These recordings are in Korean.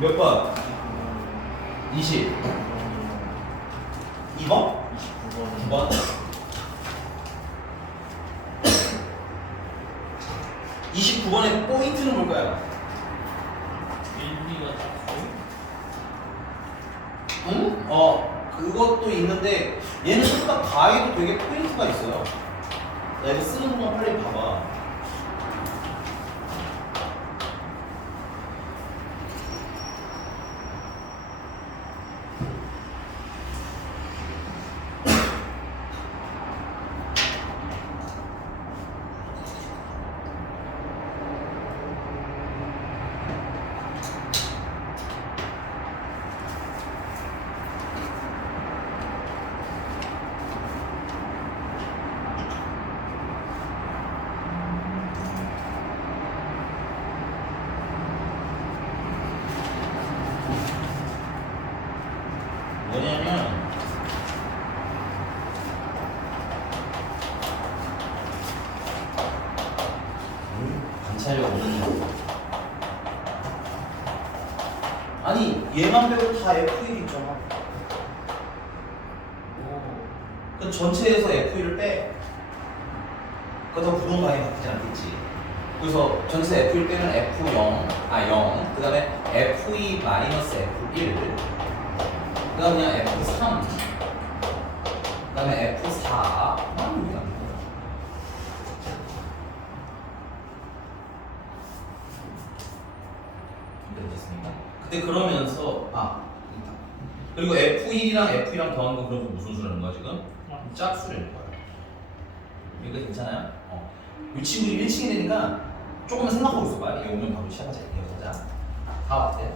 몇 번? 20. 2번? 9번? 29번의 포인트는 뭘까요? 일리가 짝수? 응? 그것도 있는데 얘는 생각 가에도 되게 포인트가 있어요. 나 이거 쓰는 동안 빨리 봐봐. 뭐냐면 관찰력 없는 아니 얘만 빼고 다 F1 있잖아. 그 전체에서 F1을 빼. 그렇다고 부동 방향이 바뀌지 않겠지. 그래서 전체 F1 빼면 F0, 0, 그 다음에 F2 마이너스 F1, 그 다음에 그냥 F3, 그 다음에 F4. 됐습니까? 근데 그러면서 그리고 F1이랑 F2랑 더한 거 그럼 무슨 수라는 거야 지금? 짝수라는 거야. 이거 괜찮아요? 이 친구들이 1층이 되니까 조금만 생각하고 있어봐. 이거 오면 바로 시작하자. 이어가자. 다 왔대.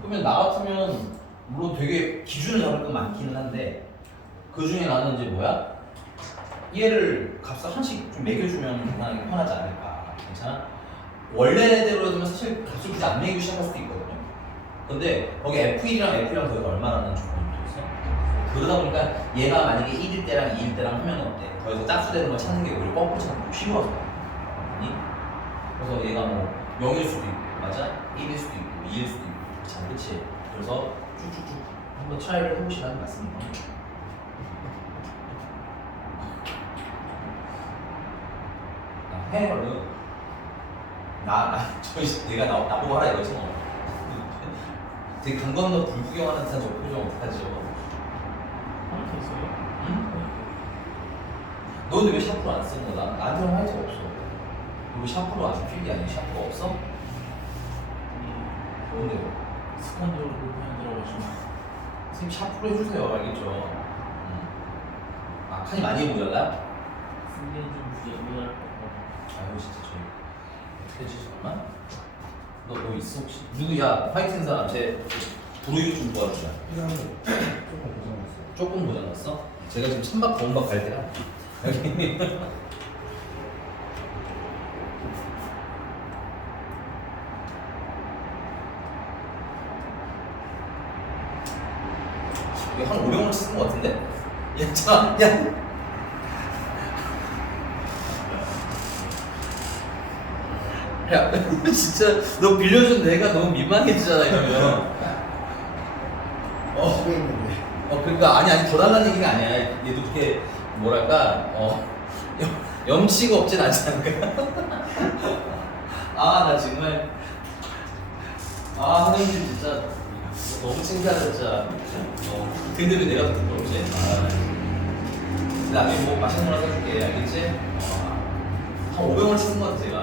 그러면 나 같으면 물론 되게 기준을 잡을 건 많기는 한데 그 중에 나는 이제 뭐야? 얘를 값을 하나씩 좀 매겨주면 굉장히 편하지 않을까. 괜찮아? 원래대로 해두면 사실 값을 굳이 안 매기고 시작할 수도 있거든요. 근데 거기 F1이랑 F2랑 거기가 얼마라는 조건이 있어? 그러다 보니까 얘가 만약에 1일 때랑 2일 때랑 하면 어때? 더해서 짝수되는 걸 찾는 게 오히려 거꾸로 찾는 게 쉬워서. 아니? 그래서 얘가 뭐 0일 수도 있고, 맞아? 1일 수도 있고, 2일 수도 있고. 자, 그치? 그래서 쭉쭉쭉 한번 트라이를 해보시라는 말씀입니다. 해열은 내가 나보고 하라 이거지 뭐. 되게 강 건너 불 구경하는 듯한 저 표정 어떡하죠? 포인트 있어요? 응? 너 근데 왜 샤프로 안 쓰는 거야? 나한테는 할 적 없어. 너 왜 샤프로 안 필기 아니야? 샤프가 없어? 근데 습관적으로 그냥 들어가시면 선생님 샤프로 해주세요. 알겠죠? 칸이 많이 모자라? 쓰기엔 좀 부족할 것 같아요. 아유 진짜 저희 어떻게 해주지 정말? 너 있어 혹시? 누구야? 화이팅 사람 제 불우유 좀 도와주자. 조금 고생했어요. 조금 모자랐어? 제가 지금 찬밥 더운밥 갈 때라 여기 이거 한 500원어치 쓴 거 같은데? 야, 자, 야! 야, 진짜 너 빌려준 내가 너무 민망해지잖아 이러면. 집에 있는데. 그러니까 아니 더 달라는 얘기가 아니야. 얘도 그렇게 뭐랄까 염치가 없진 않지 않을까? 나 정말 선생님 진짜 너무 창피하다 진짜. 근데 왜 내가 더 부끄럽지? 나중에 뭐 맛있는 거 하나 사줄게. 알겠지? 한 500원 쓰는 것 같아 제가.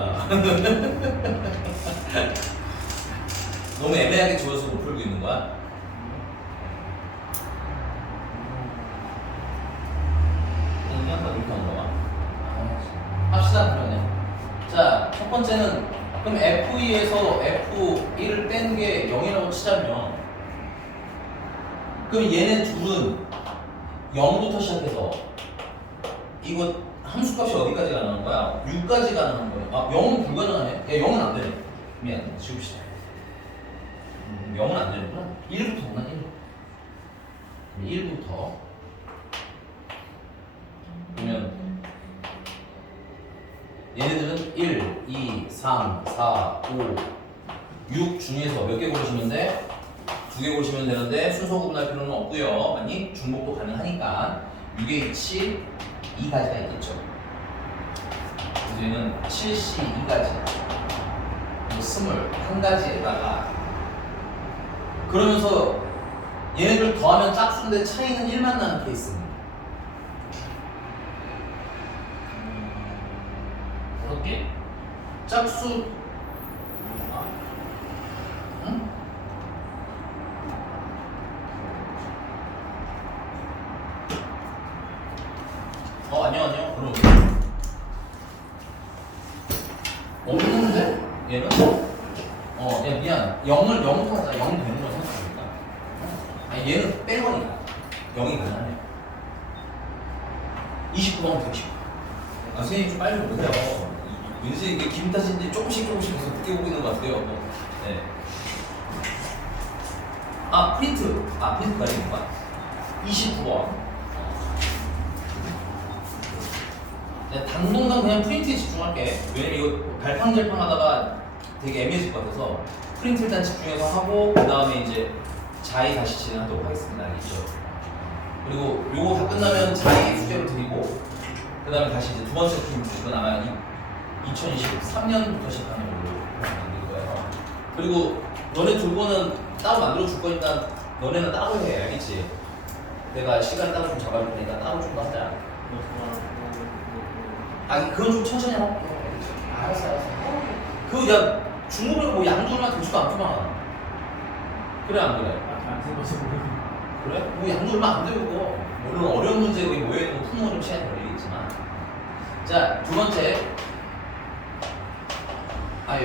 너무 애매하게 주어서 못 풀고 있는 거야? 그냥 다 이렇게 한 거야. 합시다 그러네. 자, 첫 번째는 그럼 F2에서 F1을 뺀 게 0이라고 치자면 그럼 얘네 둘은 0부터 시작해서 이거 함수값이 어디까지 가능한 거야? 6까지 가능한 거야. 0은 불가능하네. 야 0은 안 되네. 미안. 지웁시다. 0은 안 되는구나. 1부터 나 1. 1부터 얘네들은 1, 2, 3, 4, 5, 6 중에서 몇 개 고르시면 돼? 2개 고르시면 되는데 순서 구분할 필요는 없고요. 맞니? 중복도 가능하니까 6의 위치 2가지가 있겠죠. 그래서 얘는 7C 2가지 21가지에다가 그러면서 얘네들 더하면 짝수인데 차이는 1만 나는 케이스입니다. 5개? 짝수 응? 아니요. 그럼 없는데? 얘는? 야 미안. 0부터 하자. 0 되는 걸 생각하니까. 아니 얘는 빼거니까 0이 가능하네. 29번 110. 선생님 좀 빨리 보세요. 왠지 이게 기분 탓인지 조금씩 계속 늦게 보고 있는 것 같아요. 네. 프린트 가리는 거야. 29번. 당분간 그냥 프린트에 집중할게. 왜냐면 이거 갈팡질팡 하다가 되게 애매해질 것 같아서 프린트 일단 집중해서 하고 그 다음에 이제 자의 다시 진행하도록 하겠습니다. 알겠죠? 그리고 요거 다 끝나면 자의 숙제를 드리고 그 다음에 다시 이제 두 번째 프린트 이건 아마 2023년부터 시작하는 걸로 만들 거예요. 그리고 너네 두 번은 따로 만들어 줄 거니까 너네는 따로 해. 알겠지? 내가 시간 따로 좀 잡아줄 테니까 따로 좀 더 하자. 그건 좀 천천히 할게. 알았어. 야, 중국을 뭐 양조나 대수도 않구만. 그래, 안 그래? 안 해봐서 모르겠네. 그래? 뭐 양조 얼마 안 되고, 물론 어려운 문제 여기 모여있는 거 푸는 건 좀 시간이 걸리겠지만. 자, 두 번째.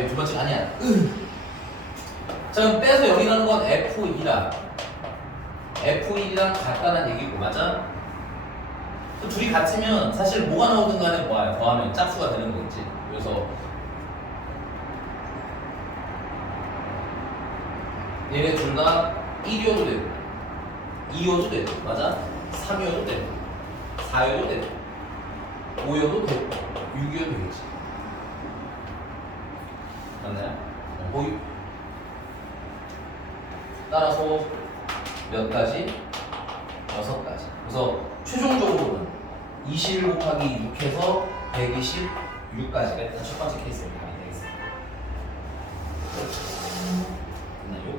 두 번째가 아니야. 자, 그럼 빼서 여기 가는 건 F1이랑 F1이랑 같다는 얘기고, 맞아? 둘이 같으면 사실 뭐가 나오든 간에 뭐야 더하면 짝수가 되는 거겠지. 그래서 얘네 둘 다 1이어도 되고 2여도 되고 맞아? 3이어도 되고 4여도 되고 5여도 되고 6이어도 되겠지. 맞나요? 따라서 몇 가지? 6가지. 그래서 최종적으로는 21 곱하기 6해서 126까지가 일단 첫 번째 케이스로 가게 되겠습니다. 됐나요?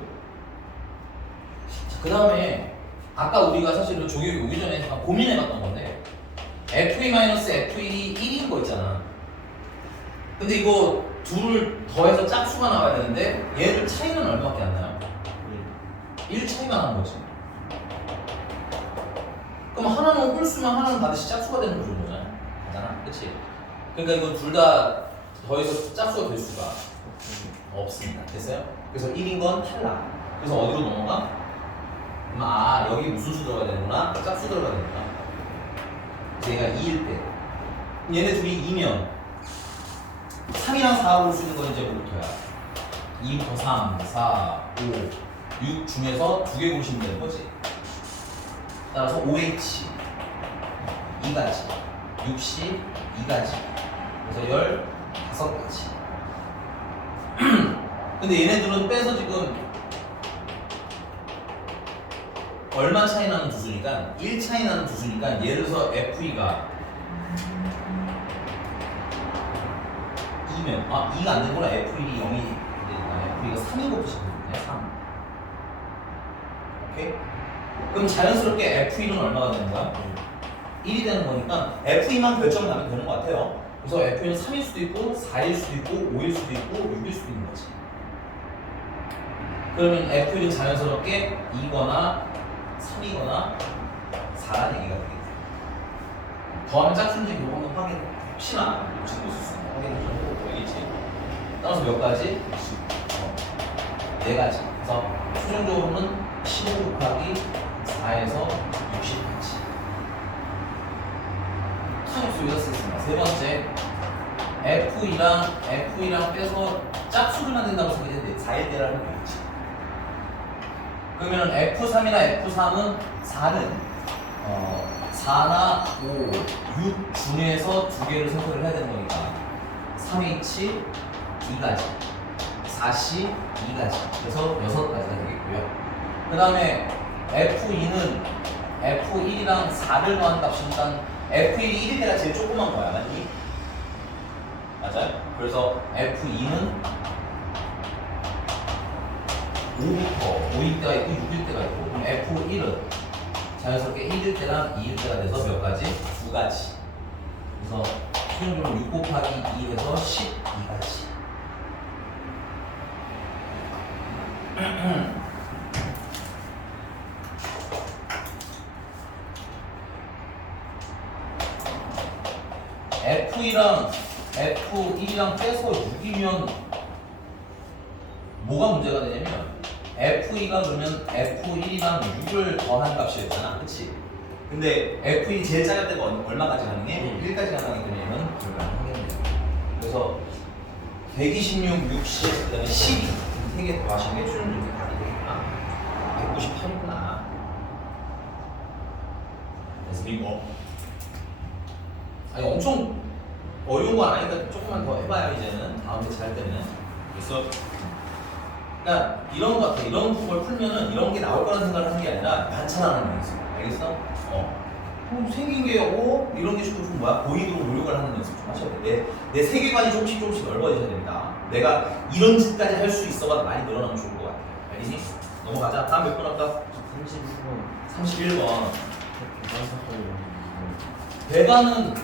그 다음에 아까 우리가 사실은 조교육 오기 전에 잠깐 고민해봤던 건데 F2-F1이 1인 거 있잖아. 근데 이거 둘을 더해서 짝수가 나와야 되는데 얘들 차이는 얼마밖에 안 나요? 1 차이가 나는 거지. 그럼 하나는 홀수면 하나는 반드시 짝수가 되는 거잖아. 그치? 그러니까 이거 둘 다 더해서 짝수가 될 수가 없습니다. 됐어요? 그래서 1인 건 탈락. 그래서 어디로 넘어가? 여기 무슨 수 들어가야 되는구나? 짝수 들어가야 되는구나. 그래서 얘가 2일 때 얘네 둘이 2면 3이랑 4로 쓰는 건 이제 뭐부터야? 2부터 3, 4, 5, 6 중에서 2개 고르시면 되는 거지. 따라서 OH 2가지, 6C 2가지, 그래서 15가지. 근데 얘네들은 빼서 지금 얼마 차이 나는 두 수니까 1 차이 나는 두 수니까 예를 들어서 F2가 2면 2가 안 되구나. F1이 0이 되니까 F2가 3인 것도 시작되네. 3. 오케이? 그럼 자연스럽게 F1은 얼마가 되는 거야? 1이 되는 거니까 F2만 결정 나면 되는 것 같아요. 그래서 F2는 3일 수도 있고 4일 수도 있고 5일 수도 있고 6일 수도 있는 거지. 그러면 F1은 자연스럽게 2거나 3이거나 4라는 얘기가 되겠다. 더하면 짝수인지 그거 한번 확인, 혹시나 놓치고 있을 수 있는 확인해주고 알겠지? 따라서 몇 가지? 4가지. 그래서 최종적으로는 15 곱하기 4에서 60까지. 타임수 여기다 쓰겠습니다. 세 번째, F2랑 빼서 짝수를 만든다고 생각했는데 4일 때라는 게 있지. 그러면 F3이나 F3은 4는 4나 5, 6 중에서 2개를 선택을 해야 되는 거니까 3H 2가지, 4C 2가지. 그래서 6가지가 되겠고요. 그 다음에 F2는 F1이랑 4를 더한 값이니까 F1이 1일 때가 제일 조그만 거야, 맞니? 맞아요? 그래서 F2는 5부터 5일 때가 있고 6일 때가 있고, 그럼 F1은 자연스럽게 1일 때랑 2일 때가 돼서 몇 가지? 2가지. 그래서 수용률은 6 곱하기 2에서 12가지. F2랑 F1이랑 빼서 6이면 뭐가 문제가 되냐면 F2가 그러면 F1이랑 6을 더한 값이었잖아, 그치? 근데 F1이 제일 작을 때가 얼마까지 가능해? 1까지 가능하기 때문에 얘는 불가능하겠네요. 그래서 126, 60, 그 다음에 12 3개 더하시는 게 최종적인 답이 되겠구나. 198이구나. 그래서 이거 아니 엄청 어려운 거 아니니까 조금만 더 해봐요. 이제는 다음에 잘 때는. 그래서 그러니까 이런 거 같아. 이런 걸 풀면은 이런 게 나올 거라는 생각을 하는 게 아니라 관찰하는 연습. 알겠어? 생긴 게 이런 게 좀 뭐야? 보이도록 노력을 하는 연습 좀 하셔야 돼. 내 세계관이 조금씩 넓어지셔야 됩니다. 내가 이런 짓까지 할 수 있어가 많이 늘어나면 좋을 것 같아. 알겠니? 넘어가자. 다음 몇 번 할까? 31번 31번. 계산 사건이 배관은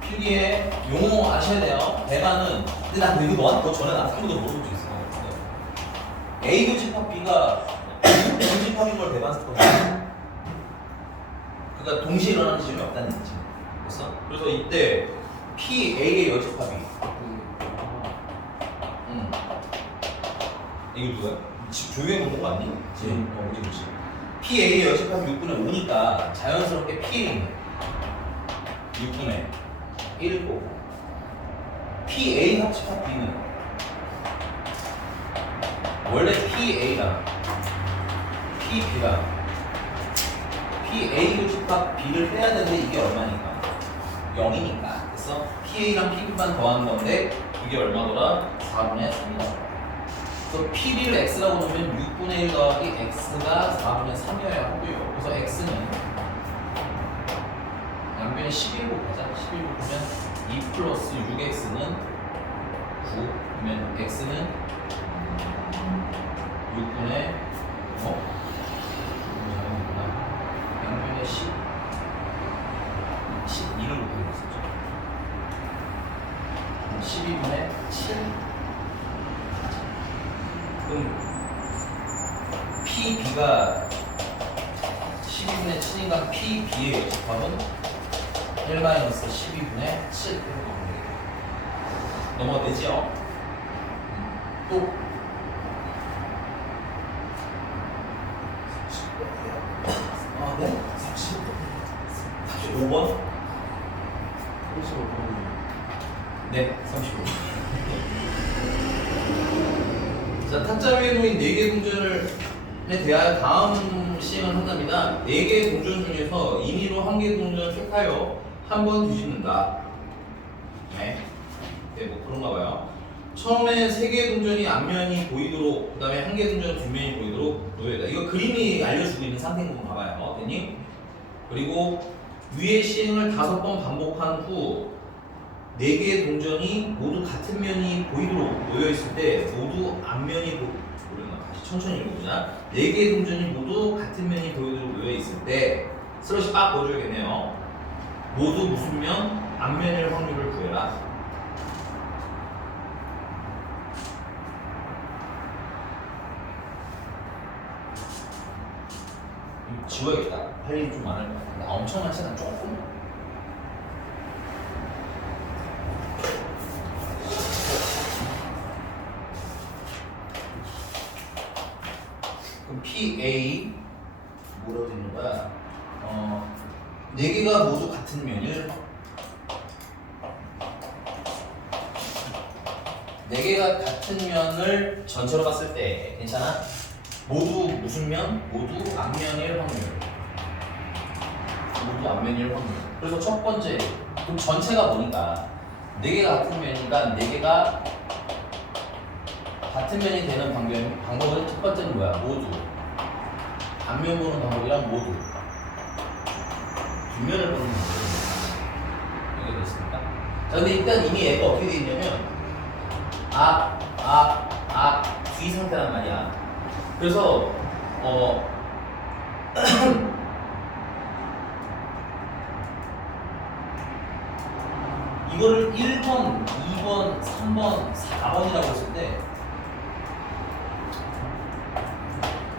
필기에 용어 아셔야 돼요. 배관은 근데 난 이거 너 전에 나 아무도 모르는 적 있어. A 교집합 B가 교집합인 걸 배관 스포야. 그러니까 동시에 일어나는 지점이 없다는 얘기지. 그래서 이때 P A의 여집합이 이거 누구야? 집 조용히 보는 거 아니? 지금 그렇지. PA의 여집합이 6분의 5니까 자연스럽게 PA는 6분의 1을 거고 PA 합집합 B는 원래 PA랑 PB랑 PA 교집합 B를 빼야 되는데 이게 얼마니까? 0이니까. 그래서 PA랑 PB만 더한 건데 이게 얼마더라? 4분의 3이다. 그래서 PB를 X라고 놓으면 6분의 1 더하기 X가 4분의 3이어야 하고요. 그래서 X는 양변에 11로 가자. 11로 보면 2 플러스 6X는 9. 그러면 X는 6분의 양변에 12를 곱하고 있었죠. 12분의 7. 그럼 PB가 12분의 7인가 PB의 여집합은 1-12분의 7 이렇게 보면 되겠다. 넘어가 되지요? 또 네? 35번? 35번 네, 35번. 자, 타짜 위에 놓인 4개 동전에 대하여 다음 시행을 한답니다. 4개의 동전 중에서 임의로 1개 동전을 택하여 한 번 뒤집는다. 네, 뭐 그런가 봐요. 처음에 3개의 동전이 앞면이 보이도록, 그 다음에 1개 동전은 뒷면이 보이도록 놓여야 돼. 이거 그림이 알려주고 있는 상태인 거 봐봐요. 됐니? 그리고 위의 시행을 5번 반복한 후 4개의 동전이 모두 같은 면이 보이도록 놓여있을 때 모두 앞면이 다시 천천히 읽어보자. 4개의 동전이 모두 같은 면이 보이도록 놓여있을 때 슬러시 빡 보여줘야겠네요. 모두 무슨 면? 앞면일 확률을 구해라. 이거 지워야겠다. 할 일이 좀 많을 것 같아. 나 엄청 많지 않아. 조금. 그럼 PA 뭐라고 되는 거야? 4개가 모두 같은 면을 4개가 같은 면을 전체로 봤을 때 괜찮아? 모두 무슨 면? 모두 앞면일 확률. 모두 앞면일 확률. 그래서 첫 번째, 그럼 전체가 뭐니까 4개가 같은 면이니까 4개가 같은 면이 되는 방법은 첫 번째는 뭐야? 모두. 앞면 보는 방법이랑 모두. 뒷면을 보는 방법입니다. 여기 됐습니까? 자, 근데 일단 이미 애가 어떻게 돼 있냐면 뒤 상태란 말이야. 그래서 이거를 1번, 2번, 3번, 4번이라고 했을 때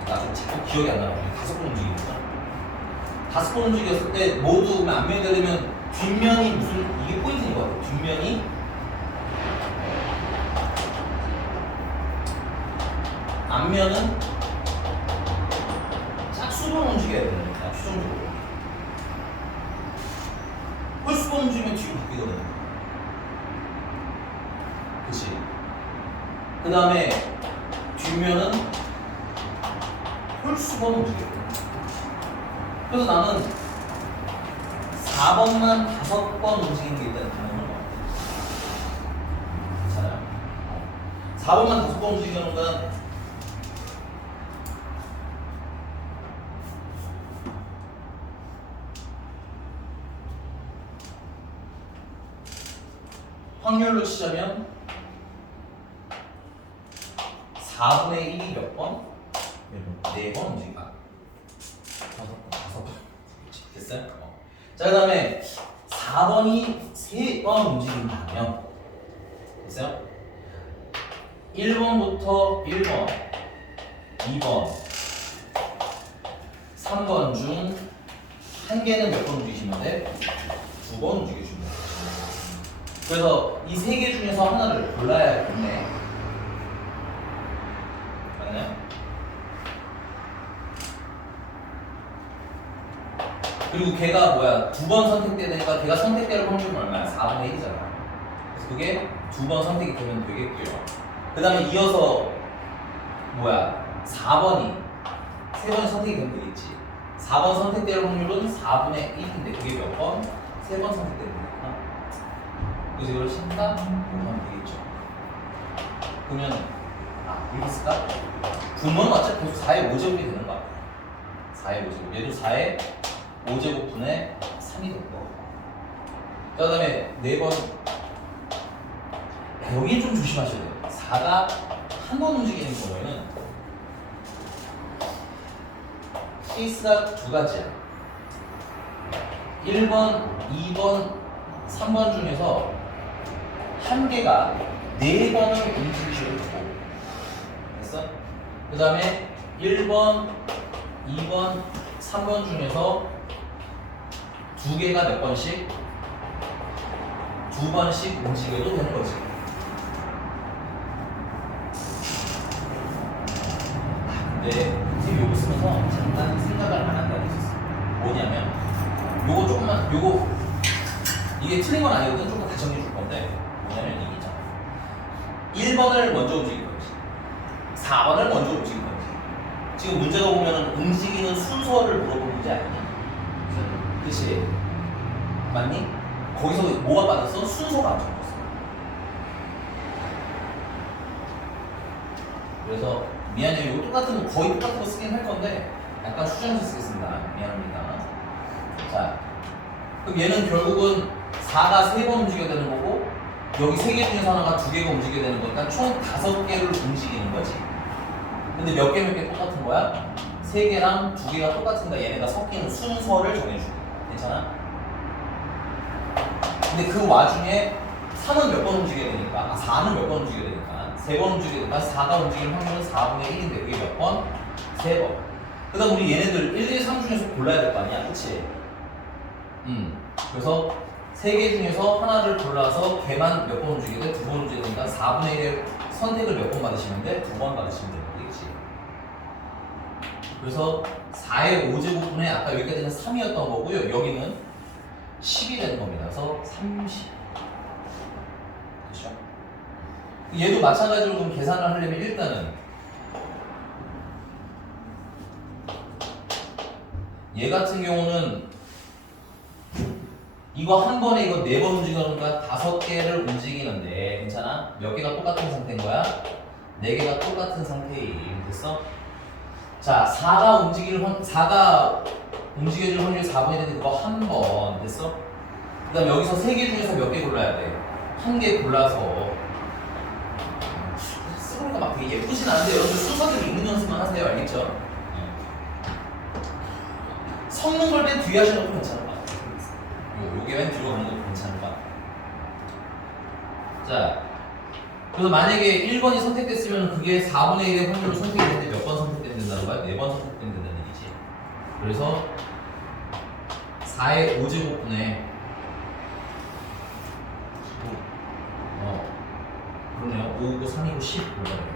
나도 자꾸 기억이 안 나요. 5번 움직이니까 5번 움직였을 때 모두 앞면이 되려면 뒷면이 무슨 이게 포인트인 것 같아요. 뒷면이 앞면은 짝수번 움직여야 되는 거야. 최종적으로 홀수번 움직이면 뒤로 바뀌거든. 그치? 그 다음에 뒷면은 홀수번 움직이거든. 그래서 나는 4번만 5번 움직이는 게 일단 가능한 거 같아. 괜찮아요? 4번만 5번 움직이는 건 확률로 치자면 4분의 1이 몇 번? 4번 움직인다. 5번. 됐어요? 자, 그 다음에 4번이 3번 움직인다면 됐어요? 1번부터 1번, 2번, 3번 중 한 개는 몇 번 움직이시면 돼? 2번 움직여주면 돼. 그래서 이 3개 중에서 하나를 골라야겠네. 맞나요? 그리고 걔가 뭐야? 2번 선택돼야 되니까 걔가 선택될 확률은 얼마야? 4분의 1이잖아. 그래서 그게 2번 선택이 되면 되겠고요. 그 다음에 이어서 뭐야? 4번이 3번이 선택이 되면 되겠지. 4번 선택될 확률은 4분의 1인데 그게 몇 번? 3번 선택되는 거구나. 그래서 이걸 신다? 그러면 되겠죠. 그러면 이렇게 쓸까? 분모는 어차피 계속 4의 5제곱이 되는 거 같아. 4의 5제곱. 얘도 4의 5제곱분의 3이 될 거. 그 다음에 4번. 여기 좀 조심하셔야 돼요. 4가 한 번 움직이는 경우에는 케이스가 2가지야. 1번, 2번, 3번 중에서 한 개가 4번을 움직이셔도 되고. 됐어? 그 다음에 1번, 2번, 3번 중에서 2개가 몇 번씩? 2번씩 움직여도 되는 거지. 근데 선생님이 요거 쓰면서 잠깐 생각을 안 한다는 게 있었어. 뭐냐면 요거 조금만 요거 이게 틀린 건 아니거든. 조금 다시 정리해 줄 건데 뭐냐면 이게 있잖아. 1번을 먼저 움직일 건지 4번을 먼저 움직일 건지. 지금 문제가 보면은 움직이는 순서를 물어본 문제 아니니? 그치? 맞니? 거기서 뭐가 빠졌어? 순서가 안 적혔어. 그래서 미안해요. 이거 똑같은 거 거의 똑같은 거 쓰긴 할 건데 약간 수정해서 쓰겠습니다. 미안합니다. 자, 그럼 얘는 결국은 4가 3번 움직여야 되는 거고 여기 3개 중에서 하나가 2개가 움직여야 되는 거니까 총 5개를 움직이는 거지. 근데 몇 개 똑같은 거야? 3개랑 2개가 똑같으니까 얘네가 섞이는 순서를 정해주고. 괜찮아? 근데 그 와중에 3은 몇 번 움직여야 되니까 4는 몇 번 움직여야 되니까 3번 움직여야 되니까 4가 움직이는 확률은 4분의 1인데 그게 몇 번? 3번. 그 다음 우리 얘네들 1, 2, 3 중에서 골라야 될 거 아니야? 그치? 그래서 3개 중에서 하나를 골라서 걔만 몇 번 움직여야 돼? 2번 움직여야 되니까 4분의 1의 선택을 몇 번 받으시면 돼? 2번 받으시면 되겠지. 그래서 4의 5제곱분의 아까 여기까지는 3이었던 거고요. 여기는 10이 되는 겁니다. 그래서 30. 그렇죠? 얘도 마찬가지로 그럼 계산을 하려면 일단은 얘 같은 경우는 이거 한 번에 이거 4번 움직이니까 5개를 움직이는데 괜찮아? 몇 개가 똑같은 상태인 거야? 4개가 똑같은 상태임. 됐어? 자, 4가 움직여줄 확률이 4분의 1인데 그거 한 번. 됐어? 그 다음 여기서 3개 중에서 몇 개 골라야 돼? 1개 골라서 쓰고니까 막 되게 예쁘진 않은데 여러분들 순서대로 읽는 연습만 하세요. 알겠죠? 섞는 걸 땐 뒤에 하시는 것도 괜찮을 것 같아요. 요게 맨 뒤로 가는 것도 괜찮을 것 같아요. 자, 그래서 만약에 1번이 선택됐으면 그게 4분의 1의 확률로 선택이 되는데 몇 번 선택되면 된다는 거야? 4번 선택되면 된다는 얘기지. 그래서 4의 5제곱분의 그러네요. 5고 3이고 10 골라요.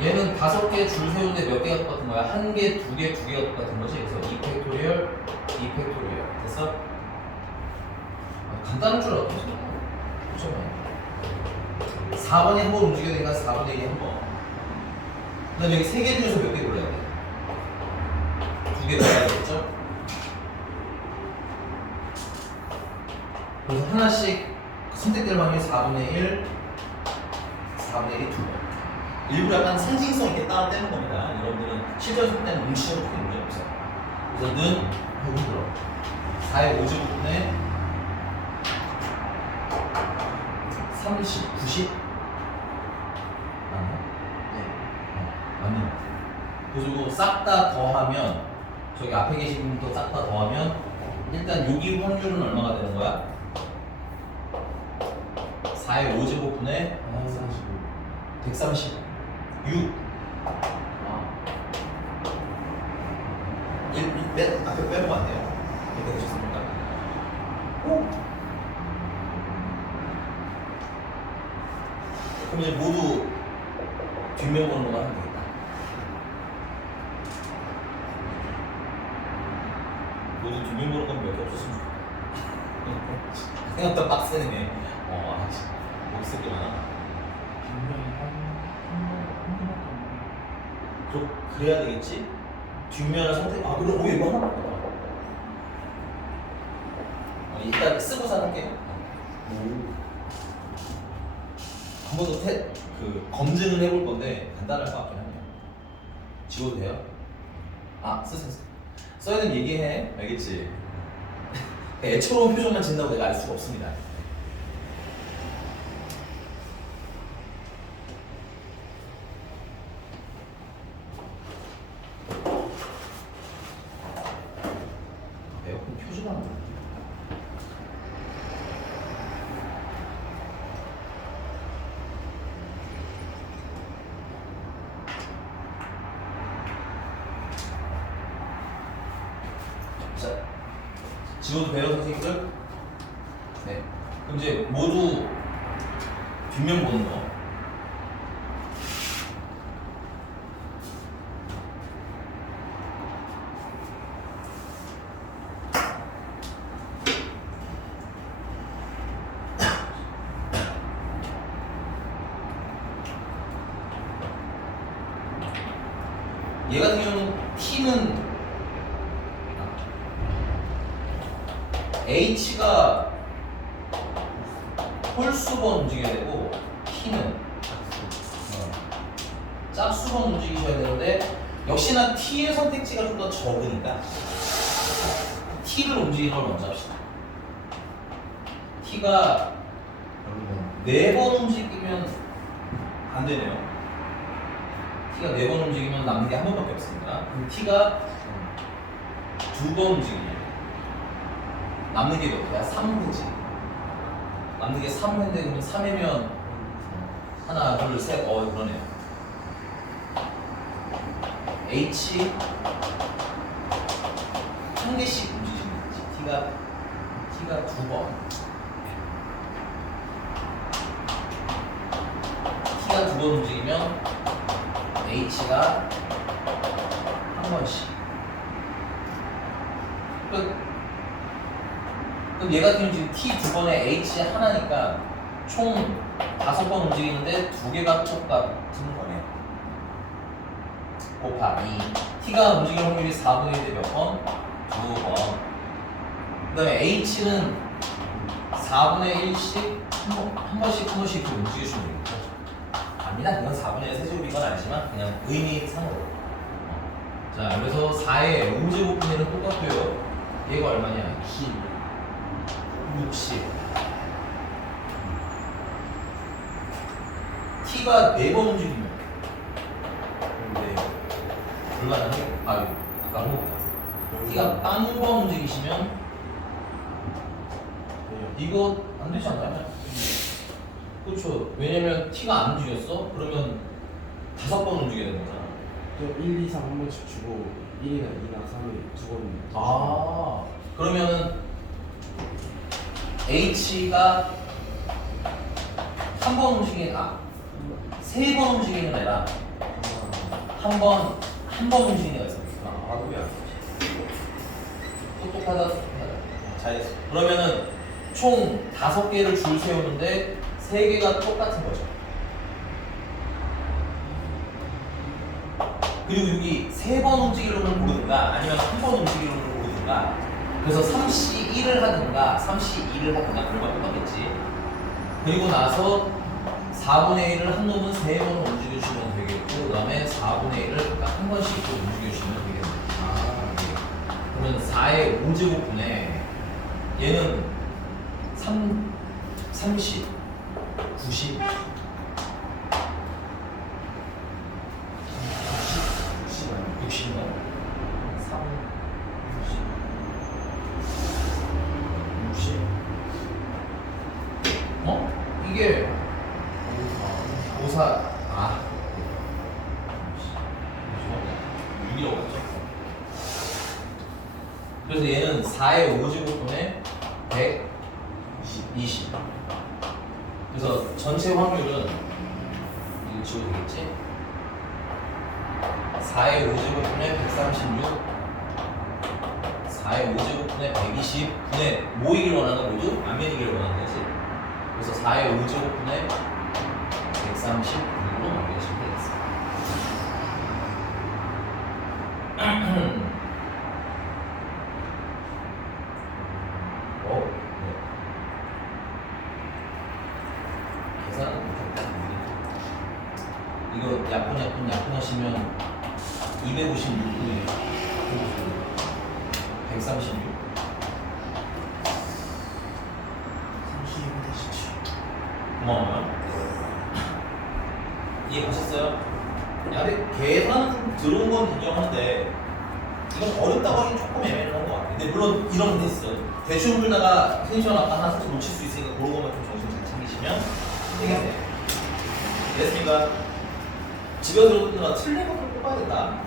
얘는 5개 줄 세우는데 몇 개가 똑같은 거야? 1개, 2개, 2개가 똑같은 거지. 그래서 2팩토리얼, 2팩토리얼. 됐어? 간단할 줄 알았어. 그렇죠? 4번이 한 번 움직여야 되니까 4분의 1이 한 번. 그 다음에 여기 3개 중에서 몇 개 골라야 돼? 2개 골라야 되겠죠? 그래서 하나씩 선택될 확률이 4분의 1, 4분의 1이 2번. 일부러 약간 상징성 있게 따라 떼는 겁니다. 여러분들은 실전 쓸 때는 뭉치셔도 크게 문제 없어요. 그래서 는 여기 들어 4의 5제곱분의 30, 90 맞나? 네. 맞는 것 같아요. 그리고 싹 다 더하면 저기 앞에 계신 분도 싹 다 더하면 일단 여기 확률은 얼마가 되는 거야? 4의 5제곱분의 136 1 앞에 빼면 안 돼요. 이렇게 되셨습니까? 그럼 이제 모두 뒷면 보는 것만 하면 되겠다. 모두 뒷면 보는 건 몇 개 없었으면 좋겠다. 생각보다 빡세네. 목 쓸 게 많아. 그래야 되겠지? 뒷면을 선택. 그럼 이거 하나 바꿔봐. 일단 쓰고서 할게. 한 번 더 검증을 해볼 건데 간단할 것 같긴 하네요. 지워도 돼요? 쓰세요. 써야 되는 얘기해. 알겠지? 애처로운 표정만 짓는다고 내가 알 수가 없습니다. 에어컨 켜지도 않아. 자, 지워도 돼요, 선생님들? 네. 그럼 이제 모두 뒷면 보는 거. 얘 같은 경우는 T는 H가 홀수번 움직여야 되고 T는 짝수번 움직이셔야 되는데 역시나 T의 선택지가 좀 더 적으니까 T를 움직이는 걸 먼저 합시다. T가 4번 움직이면 안 되네요. T가 4번 움직이면 남는 게 한 번밖에 없습니다. 그럼 T가 2번 움직이면 남는 게 몇 개야? 3회지. 남는 게 3회인데 그러면 3회면 하나, 둘, 셋. 그러네요. H 한 개씩 움직이는 거지. T가 2번. T가 2번 움직이면 H가 한 번씩. 그럼 얘 같은 경우 지금 T 2번에 H 하나니까 총 5번 움직이는데 2개가 똑같은 거네. 곱하기 t가 움직일 확률이 4분의 1대 몇 번? 2번. 그 다음에 h는 4분의 1씩 한 번씩 이렇게 움직여주면 되겠죠. 아니다. 이건 4분의 1 세제곱인 건 아니지만 그냥 의미상으로. 자, 그래서 4의 5제곱분의는 똑같고요. 얘가 얼마냐? 60. t가 4번 움직이면 근데 불가능해. 아까 t가 딴 번 움직이시면 이거 안 되지 않나요? 그렇죠. 왜냐면 t가 안 움직였어? 그러면 5번 움직여야 되는 거잖아. 1, 2, 3 한 번씩 주고 1이나 2나 3을 두 번. 아, 그러면은 h가 한 번 움직이는 3번 움직이는 애랑 한 번 움직이는 애가 있어. 아구야. 똑똑하다. 잘했어. 그러면은 총 5개를 줄 세우는데 3개가 똑같은 거죠. 그리고 여기 3번 움직이려면 고르든가 아니면 한 번 움직이려면 고르든가. 그래서 3C1을 하든가 3C2를 하든가 그런 건 똑같겠지. 그리고 나서 4분의 1을 한 놈은 3번 움직여주시면 되겠고 그 다음에 4분의 1을 각각 한 번씩 또 움직여주시면 되겠네요. 그러면 4의 5제곱분에 얘는 30, 90, 60인가? 3, 60. 이게 54, 6이라고 했죠? 그래서 얘는 4의 5제곱분에 120. 그래서 전체 확률은 이거 지워도 되겠지? 4의 5제곱분에 136, 4의 5제곱분에 120분의 모이기를 원하는 모두 안면이기를 원하는 거지. 그래서 4의 5제곱분에 136으로 만들어주시면 되겠습니다. 네. 계산은 못했다. 이거 약분 하시면 256분이에요. 136. 32-7. 이해하셨어요? 야, 근데 계산은 좀 들어온 건 인정하는데 이건 어렵다고 하긴 조금 애매한 것 같아. 근데 물론 이런 게 있어. 대충 불다가 텐션 아까 하나 살짝 놓칠 수 있으니까 그런 것만 좀 정신 잘 챙기시면 되겠네. 됐습니까? 집에 들어오는 틀린 것도 뽑아야 된다.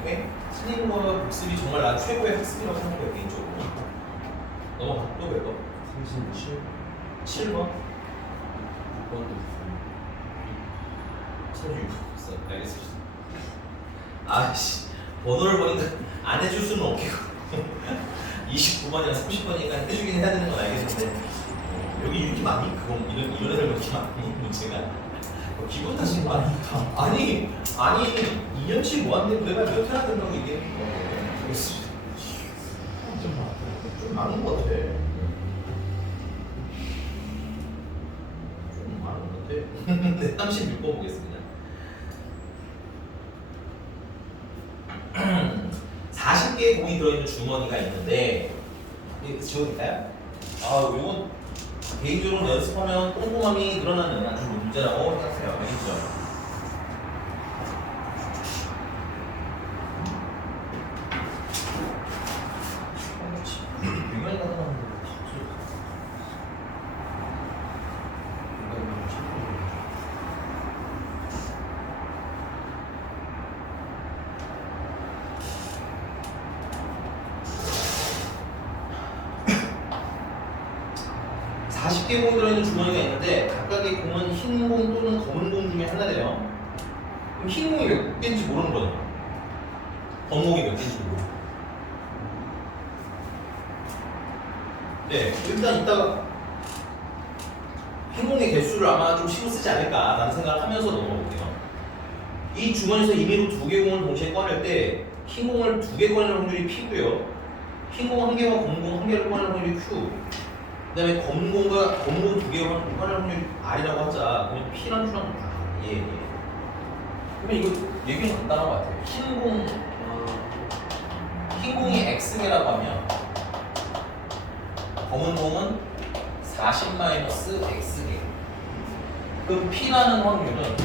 오케이? 틀린 거 복습이 정말 난 최고의 학습이라고 생각해요, 개인적으로. 넘어가. 또 몇 번? 37. 7번? 6번도 있어요. 36번 있어. 알겠습니다. 아씨, 번호를 보니까 안 해줄 수는 없겠고 29번이나 30번이니까 해주긴 해야 되는 건 알겠는데 여기 이렇게 많이? 그건 이런 애들 이렇게 많이? 문제가 기분 탓인 거 아니야? 아니 2년치 모았는데 내가 몇 회나 된다고 얘기했는 거 좀 많은 것 같아. 좀 많은 것 같아. 네, 36번 보겠습니다. 40개의 공이 들어있는 주머니가 있는데 이거 지워질까요? 이건 개인적으로 연습하면 꼼꼼함이 늘어나는 아주 문제라고 생각해요. 알겠죠? 유명히 가다 나오는 거 다 없어요. 이거는 참고로. 40개 공이 들어있는 주머니가 있는데 각각의 공은 흰 공 또는 검은 공 중에 하나래요. 그럼 흰 공이 몇 개인지 모르는 거잖아. 검은 공이 몇 개인지 모르고. 네, 일단 이따가 흰 공의 개수를 아마 좀 신경 쓰지 않을까 라는 생각을 하면서 넘어볼게요. 이 주머니에서 임의로 두 개 공을 동시에 꺼낼 때 흰 공을 두 개 꺼낼 확률이 P고요. 흰 공 한 개와 검은 공 한 개를 꺼낼 확률이 Q. 그다음에 검은 공 두 개를 꺼낼 확률이 R이라고 하자. 그러면 P랑 Q랑 다 예. 그러면 이거 얘기는 간단한 것 같아요. 흰 공이 X개라고 하면 검은 공은 40-X개. 그럼 P라는 확률은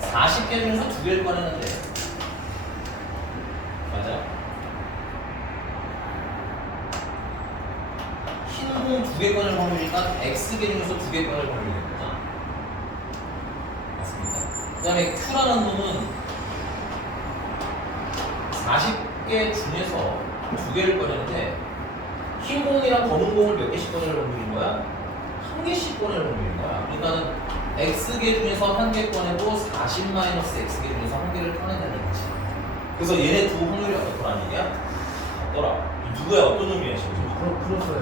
40개 중에서 두 개를 꺼내는데 맞아? 흰 공 두 개 꺼낼 확률이니까 X개 중에서 두 개 꺼낼 확률이 되는 거잖아. 맞습니다. 그 다음에 Q라는 놈은 40개 중에서 두 개를 꺼내는데 흰 공이랑 검은 공을 몇 개씩 꺼낼 확률인 거야? 한 개씩 꺼낼 확률인 거야. 그러니까는 X개 중에서 한 개 꺼내고 40-X개 중에서 한 개를 꺼낸다는 거지. 그래서 얘네 두 확률이 어떻더라는 얘기야? 같더라. 누구야? 어떤 놈이야 지금? 풀었어요.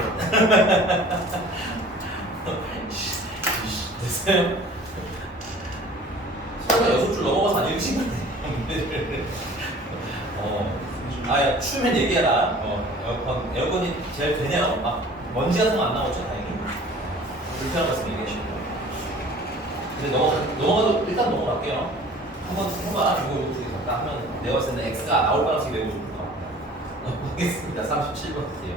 됐어요? 설마 6줄 넘어가서 안 읽으신 거네. 야, 추우면 얘기해라. 에어컨이 제일 되냐? 먼지 같은 거 안 나오죠, 다행히. 불편한 거 있으면 얘기하시고. 근데 넘어가도 일단 넘어갈게요. 한번 해봐. 이거 두개 갖다 하면 내가 봤을 때는 X가 나올 가능성이 매우 높을 것 같다. 넘어가겠습니다. 37번이에요.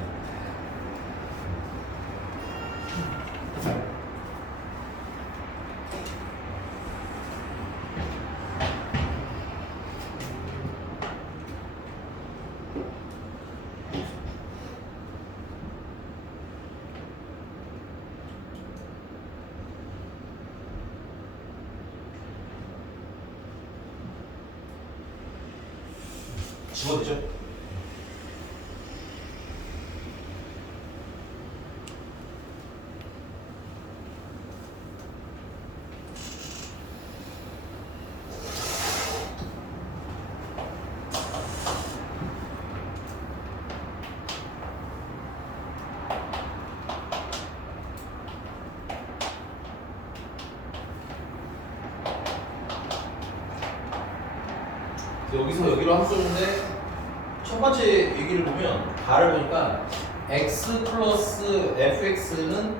지워되죠? 여기서 여기로 함수인데 첫 번째 얘기를 보면 발을 보니까 x 플러스 fx는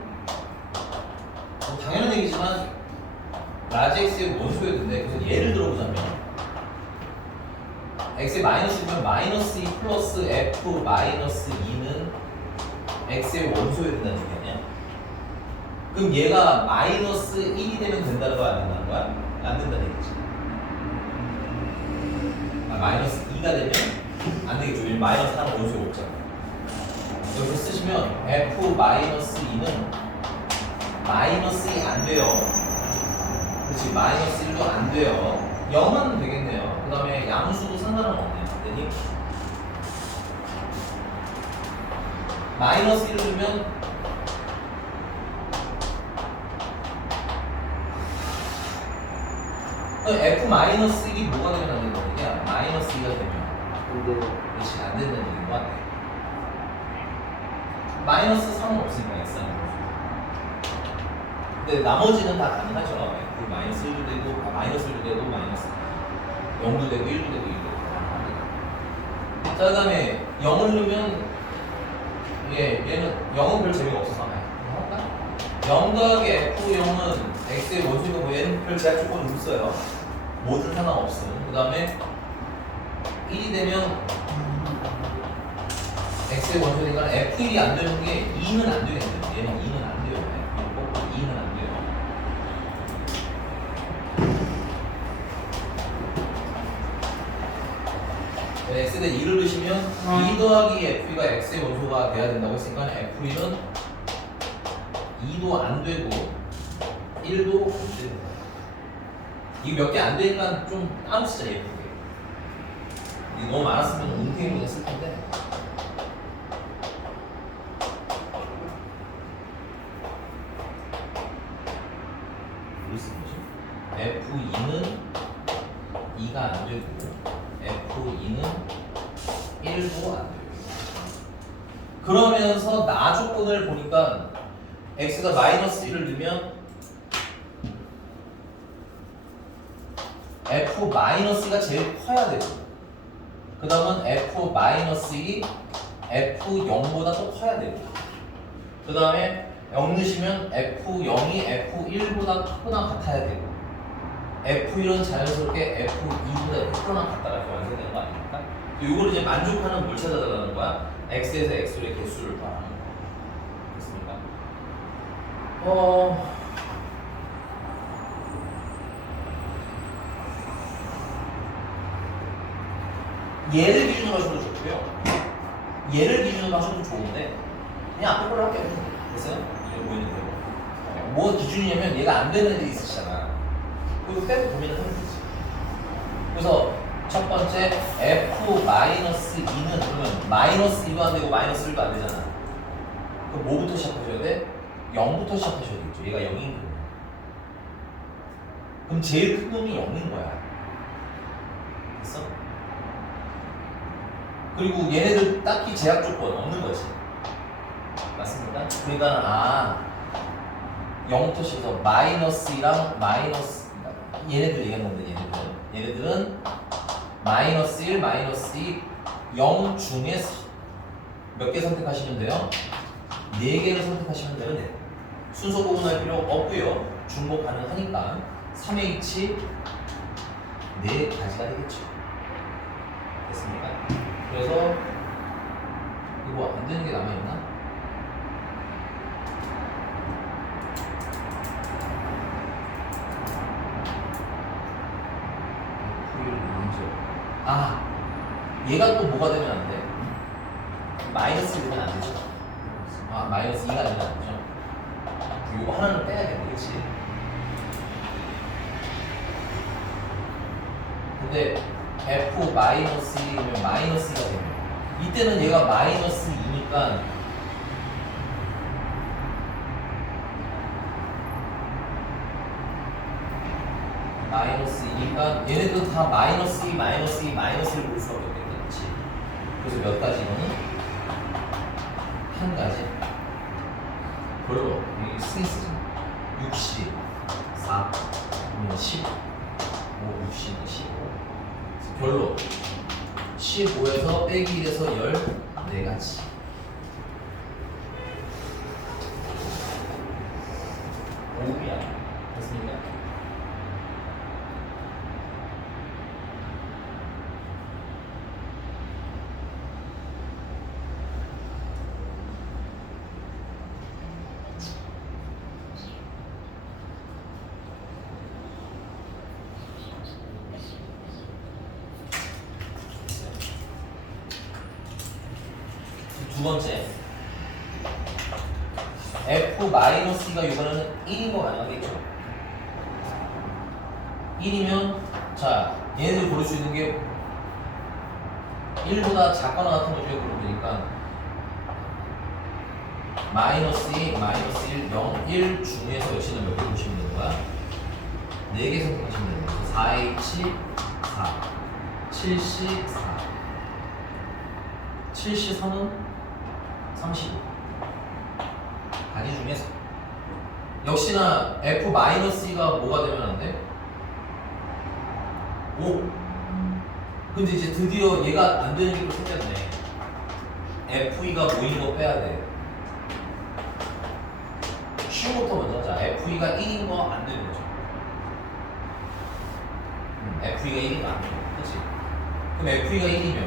당연한 얘기지만 라지 x의 원소였는데 그래서 예를 들어보자면 x의 마이너스면 마이너스 2 플러스 f 마이너스 2는 x의 원소여야 된다는 얘기 아니야? 그럼 얘가 마이너스 1이 되면 된다는 거야? 안 된다는 거야? 안 된다는 얘기지. 마이너스 2가 되면 안 되겠죠. 왜냐면 마이너스 하나 원소가 없잖아. 여기서 쓰시면 f 마이너스 2는 마이너스 2 안 돼요. 그렇지. 마이너스 1도 안 돼요. 0은 되겠네요. 그 다음에 양수도 상관은 없네요. 그랬더니 마이너스 1을 두면 f 마이너스 1이 뭐가 되면 안 된다는 얘기야? 마이너스 2가 되면 그렇지 안 된다는 얘기인 것 같아. 마이너스 3은 없으니까 x는 근데 나머지는 다 가능하죠. f 마이너스 1도 되고 마이너스 1도 되고 마이너스 0도 되고 1도 되고 2도 되고 가능합니다. 자 그다음에 0을 넣으면 얘는 0은 별 재미가 없어서 할까? 0 더하기 f0은 x의 원소이고 뭐 얘는 별 제약 조건이 없어요. 뭐든 상관없음. 그 다음에 1이 되면 x의 원소니까 f1이 안 되는 게 2는 안 되겠네요. 얘는 2는 안 돼요. f 2는 안 돼요. x에 2를 넣으시면 2 더하기 f가 x의 원소가 돼야 된다고 했으니까 f1은 2도 안 되고 1도 안 되는 거야. 이거 몇 개 안 되니까 좀 따로 쓰자 예쁘게. 이거 너무 많았으면 웅탱이로 했을 텐데. 뭘 쓰는 거지? F2는 2가 안 되고 F2는 1도 안 되고. 그러면서 나 조건을 보니까 x가 마이너스 1을 넣으면 F-가 제일 커야 되고 그 다음은 F-2, F0보다 또 커야 되고 그 다음에 0 넣으시면 F0이 F1보다 크거나 같아야 되고 F1은 자연스럽게 F2보다 크거나 같다가 이렇게 완성되는 거 아닙니까? 이걸 이제 만족하는 뭘 찾아달라는 거야? X에서 X의 개수를 더하는 거. 됐습니까? 얘를 기준으로 하셔도 좋고요. 얘를 기준으로 하셔도 좋은데 그냥 앞에 걸로 할게요. 됐어요? 이제 보이는 대로. 뭐 기준이냐면 얘가 안 되는 애들이 있으시잖아. 그거 빼고 고민을 하면 되지. 그래서 첫 번째 F-2는 그러면 -2도 안 되고 -1도 안 되잖아. 그럼 뭐부터 시작하셔야 돼? 0부터 시작하셔야 되겠죠. 얘가 0인 거예요. 그럼 제일 큰 놈이 0인 거야. 됐어? 그리고 얘네들 딱히 제약 조건 없는 거지. 맞습니까? 그러니까 0부터 시작해서 -2랑 마이너스 얘네들 얘기한 건데 얘네들은 -1, -2, 0 중에서 몇 개 선택하시면 돼요? 4개를 선택하시면 되는데 순서 구분할 필요 없고요. 중복 가능하니까 3H 4가지가 되겠죠. 됐습니까? 그래서 이거 안 되는 게 남아있나? 얘가 또 뭐가 되면 안 돼? 마이너스 되면 안 되죠. -2가 되면 안 되죠. 이거 하나는 빼야겠네, 그치? 근데 F-2면 -2가 되면 이때는 얘가 -2니까 -2니까 얘네들은 다 -2를 볼 수밖에 없겠다, 그치? 그래서 몇 가지 이거는? 한 가지 별로 이 스미스지 60, 4, 10, 5, 60, 15 별로 15에서 빼기 1에서 14가지 오야 됐습니까? 두 번째 F-가 이번에는 1인 거 가능하겠죠? 1이면 자 얘네들 고를 수 있는 게 1보다 작거나 같은 거 중에 고르면 되니까 -2, -1, 0, 1 중에서 역시는 몇 개 보시면 되는 거야? 4개 선택하시면 되는 거야. 4H, 4, 7C, 4 7C, 3은 35 가지 중에서 역시나 F-가 뭐가 되면 안 돼? 5 근데 이제 드디어 얘가 안 되는 게 또 생겼네. F-2가 모이는 거 빼야 돼. 쉬운 것부터 먼저 하자. F-2가 1인 거 안 되는 거죠. F-2가 1인 거 안 되는 거 그치? 그럼 F-2가 1이면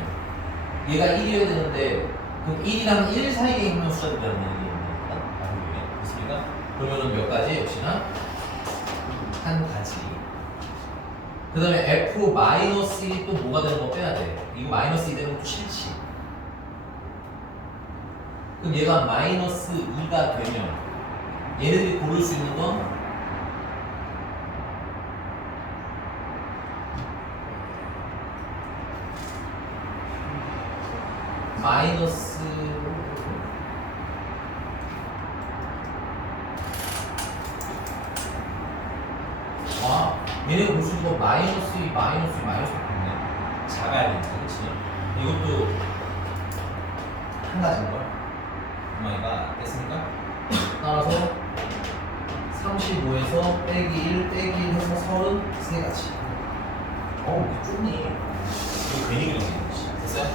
얘가 1이어야 되는데 그럼 1이랑 1 사이에 있는 숫자들이라는 얘기입니다. 맞습니까? 그러면은 몇 가지? 역시나 한 가지. 그 다음에 F-1이 또 뭐가 되는 거 빼야 돼. 이거 -2 되는 것도 싫지. 그럼 얘가 -2가 되면 얘네들이 고를 수 있는 건 마이너스 얘네가 볼 수 있는 거 -2, 바뀌네. 작아야 되니까, 그치? 이것도 한 가지인 걸. 얼마가 됐습니까? 따라서 35에서 빼기 1 해서 33가지. 좁니? 이거 괜히 그리네. 됐어요?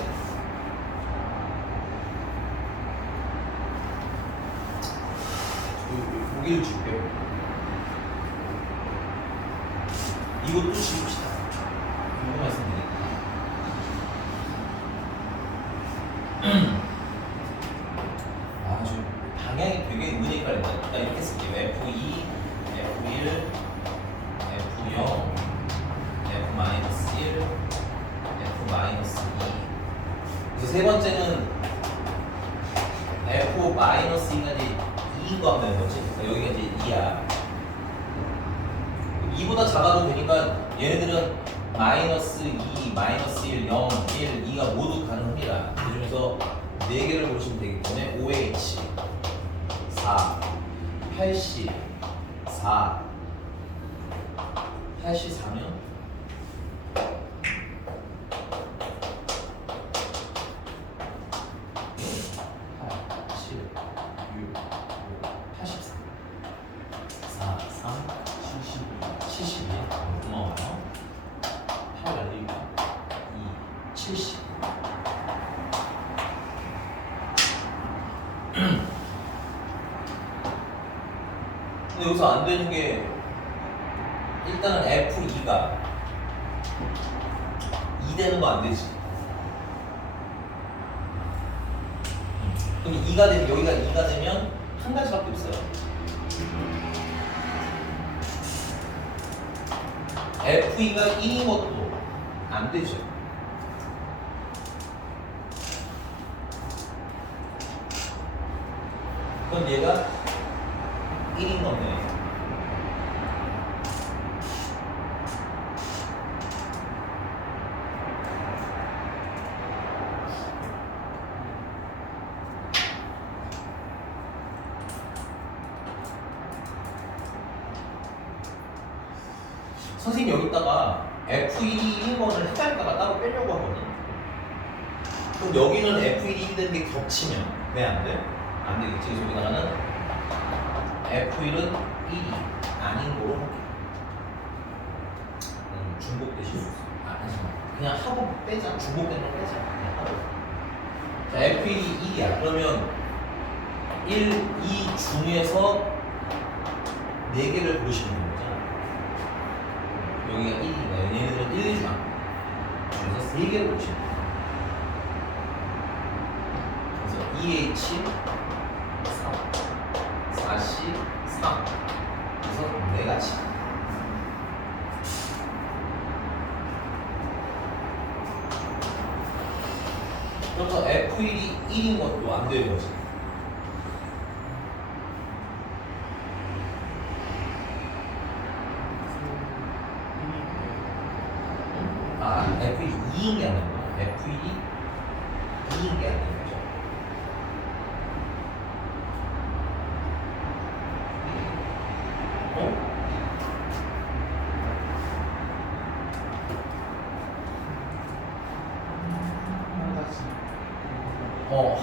여기를 줄게요. 이것도 지웁시다. 이거 말씀드릴게요. 지금 방향이 되게 은근히 헷갈린다. 일단 이렇게 쓸게요. F2, F1, F0, F-1, F-2. 그래서 세 번째는 F-2까지 2인 거 하면 되는 거지. 그러니까 여기가 이제 2야. 2보다 작아도 되니까 얘네들은 마이너스 2, 마이너스 1, 0, 1, 2가 모두 가능합니다. 그 중에서 4개를 고르시면 되기 때문에 OH 4, 80, 4, 84면 72 고마워요. 8 날리고 2, 70. 근데 여기서 안 되는 게 일단은 F2가 2 되는 거 안 되지. 그럼 2가 되면 여기가 2가 되면 한 가지밖에 없어요. F2가 1인 것도 안 되죠. 그럼 얘가 1인 건데 선생님 여기다가 F1이 1인 거를 헷갈릴까봐 따로 빼려고 하거든. 그럼 여기는 F1이 1이 되는 게 겹치면 왜 안 돼? 안 되겠지. 그래서 여기다가는 F1은 1이 아닌 거로 할게. 중복되실 수 있어. 하지마. 그냥 하고 빼자. 중복되는 거 빼자. 그냥 하고. 자, F1이 1이야. 그러면 1, 2 중에서 4개를 고르시면 되는 거잖아. 여기가 1이니까 얘네들은 1, 2주 안. 그래서 3개를 고르시면 돼. 그래서 EH 4, 4C 3. 그래서 4가지. 그래서 F1이 1인 것도 안 되는 거지. F1이 2인 게 안 되는 거야. F1이 2인 게 안 되는 거죠.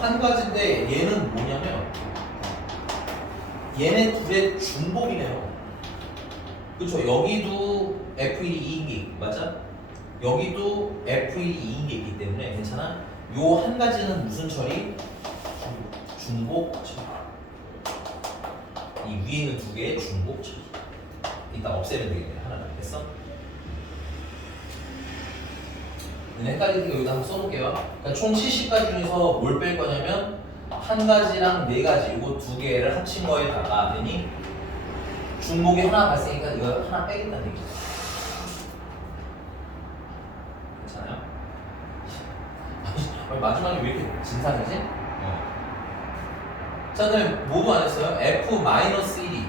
한 가지인데 얘는 뭐냐면 얘네 둘의 중복이네요. 그쵸? 여기도 F1이 2인 게 있고, 맞아? 여기도 F1이 2인 게 있기 때문에 괜찮아? 요 한 가지는 무슨 처리? 중복 처리. 이 위에 있는 두 개의 중복 처리. 이따 없애면 되겠네. 하나 됐어? 헷갈리니까 여기다 한번 써볼게요. 그러니까 총 70가지 중에서 뭘 뺄 거냐면 한 가지랑 4가지 이거 2개를 합친 거에다가 되니 중복이 하나 발생이니까 이거 하나 빼겠다는 얘기죠. 괜찮아요? 마지막에 왜 이렇게 진상이지? 자, 그럼 모두 안 했어요? F-1이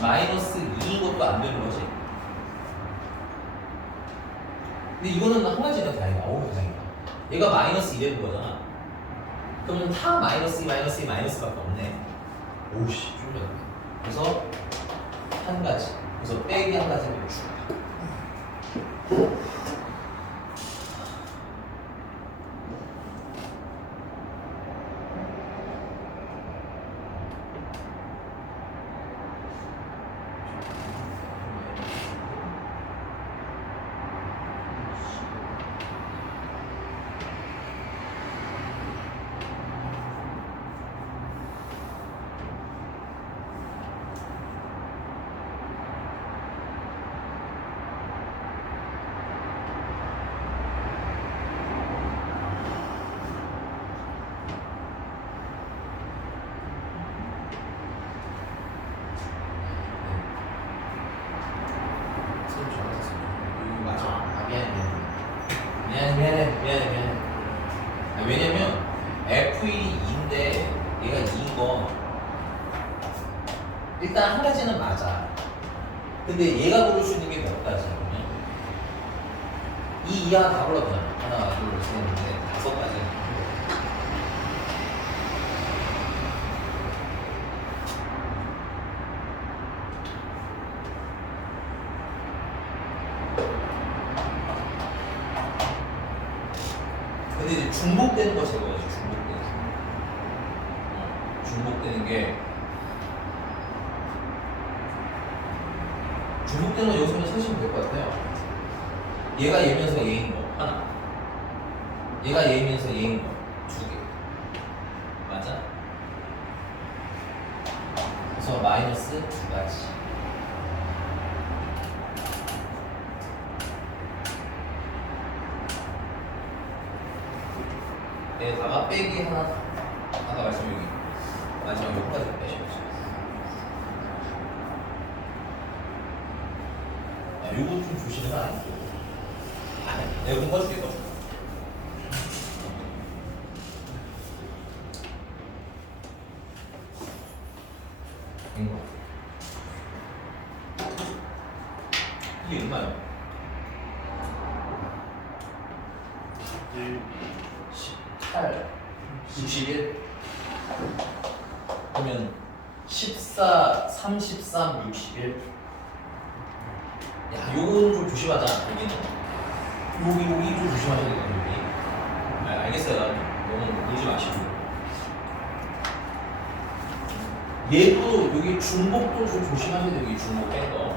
마이너스 2인 것도 안 되는 거지. 근데 이거는 한 가지가 다행이다. 어우, 다행이다. 얘가 마이너스 2 되는 거잖아. 그러면 다 마이너스 2, 마이너스 2, 마이너스밖에 없네. 오우씨, 쫄려. 그래서 한 가지. 그래서 빼기 한 가지를 줄다. 미안해. 아니, 왜냐면 F1이 2인데 얘가 2인 거 일단 한 가지는 맞아. 근데 얘가 고를 수 있는 게 몇 가지냐면 이 이하 다 골라보잖아. 하나, 둘, 셋, 넷, 다섯 가지. 근데 이제 중복되는 거 제거해야지. 중복되는 게 중복되는 건 여기서 그냥 찾으시면 될 것 같아요. 얘가 얘면서 얘인 거 하나, 얘가 얘면서 얘인 거 두 개, 맞아? 그래서 마이너스 두 가지. 에다가 빼기 하나, 아까 말씀 여기 마지막 여기까지 빼셔야죠. 요거 좀 조심해라. 내가 공부해줄게. 이게 얼마요? 18, 61 그러면 14, 33, 61 야, 요건 좀 조심하자. 여기 좀 조심하셔야 되거든요. 여기. 알겠어요. 너무 울지 마시고. 얘도 여기 중복도 좀 조심하셔야 돼요. 여기 중복 뺀 거.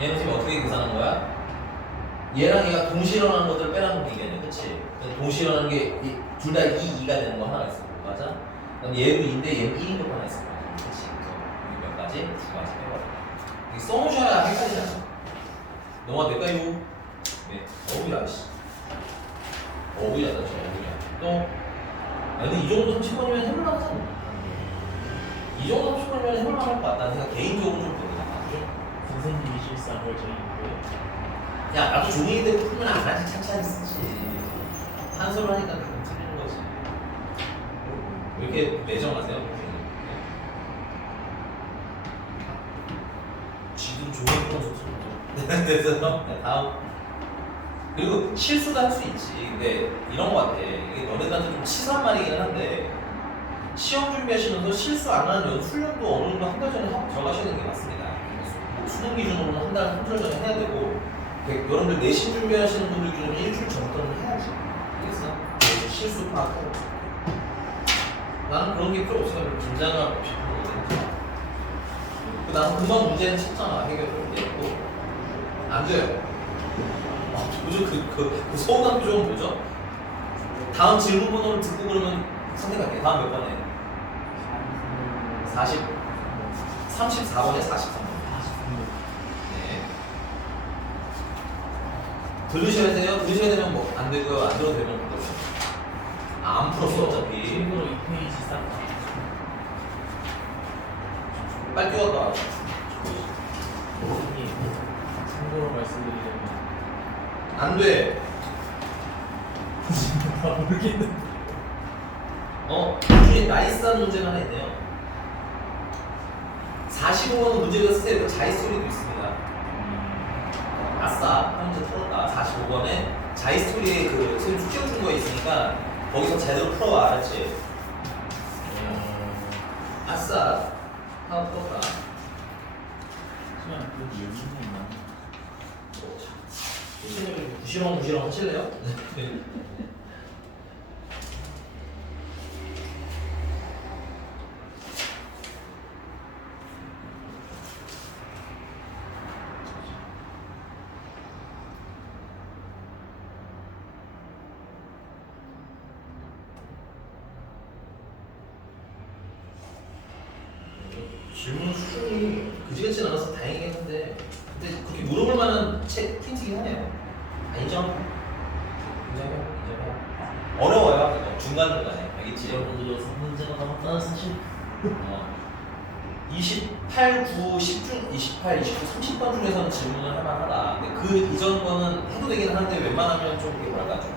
얘는 지금 어떻게 계산한 거야? 얘랑 얘가 동시에 일어나는 것들 빼라는 얘기냐, 그치? 동시에 일어나는 게 둘 다 2가 되는 거 하나가 있어. 맞아? 그럼 얘도 2인데 얘는 1인 거 하나 있어. 그치? 그래서 여기 몇 가지? 두 가지 빼고. 써놓으셔야 헷갈리잖아. 너가 될까요? 네. 어부야, 씨. 어부야다, 저 어부야. 또, 근데 이 정도 30번이면 해볼만 하잖아. 이 정도 30번이면 해볼만 할 것 같다는 생각 개인적으로 좀 듭니다. 선생님이 실수한 걸 저희 이거예요. 야, 나도 종이인데 풀면 안 하지, 차차히 쓰지. 한소를 하니까 가끔 틀리는 거지. 왜 이렇게 매정하세요? 지금 종이보다 좋죠. 그래서 다음. 그리고 실수도 할 수 있지. 근데 이런 거 같아. 이게 너네들한테 좀 치사한 말이긴 한데 시험 준비하시면서 실수 안 하는 훈련도 어느 정도 한 달 전에 하고 들어가셔야 되는 게 맞습니다. 수능 기준으로는 한 달 전에 해야 되고 여러분들 내신 준비하시는 분들 기준으로 일주일 전부터는 해야지. 알겠어? 그래서 실수 파악하고. 나는 그런 게 필요 없으니까 별로 긴장감 없이 하는 거거든. 나는 금방 문제는 찾잖아. 해결을. 됐고. 안 돼요. 뭐죠? 그 서운한 표정은 뭐죠? 다음 질문 번호를 듣고 그러면 선택할게. 다음 몇 번에? 34번에 43번. 네. 들으셔야 돼요? 들으셔야 되면 뭐 안 되고요. 안 들어도 되면 안 되고요. 안 풀었어 어차피. 일부러 2페이지 싹 다. 빨리 뛰어갔다 와. 선생님, 참고로 말씀드리자면 안 돼. 다 모르겠는데. 중에 나이스한 문제가 하나 있네요. 45번은 문제가 쓰세요. 그 자이스토리도 있습니다. 아싸, 한 문제 털었다. 45번에 자이스토리에 그 선생님 쭉 씌워준 거 있으니까 거기서 제대로 풀어와, 알았지? 아싸, 하나 풀었다. 그냥 그래도 여기 있나? 선생님 구시렁 하실래요? 질문 수준이 그지같진 않아서 다행이긴 한데 근데 그렇게 물어볼 만한 핀트긴 하네요. 인정해요. 어려워요. 중간중간에 알겠지? 여러분들 여기서 문제가 나왔다는 사실. 28, 9, 10 중, 28, 29, 30번 중에서는 질문을 할 만하다. 근데 그 이전 거는 해도 되긴 하는데 웬만하면 좀 이게 뭐랄까 좀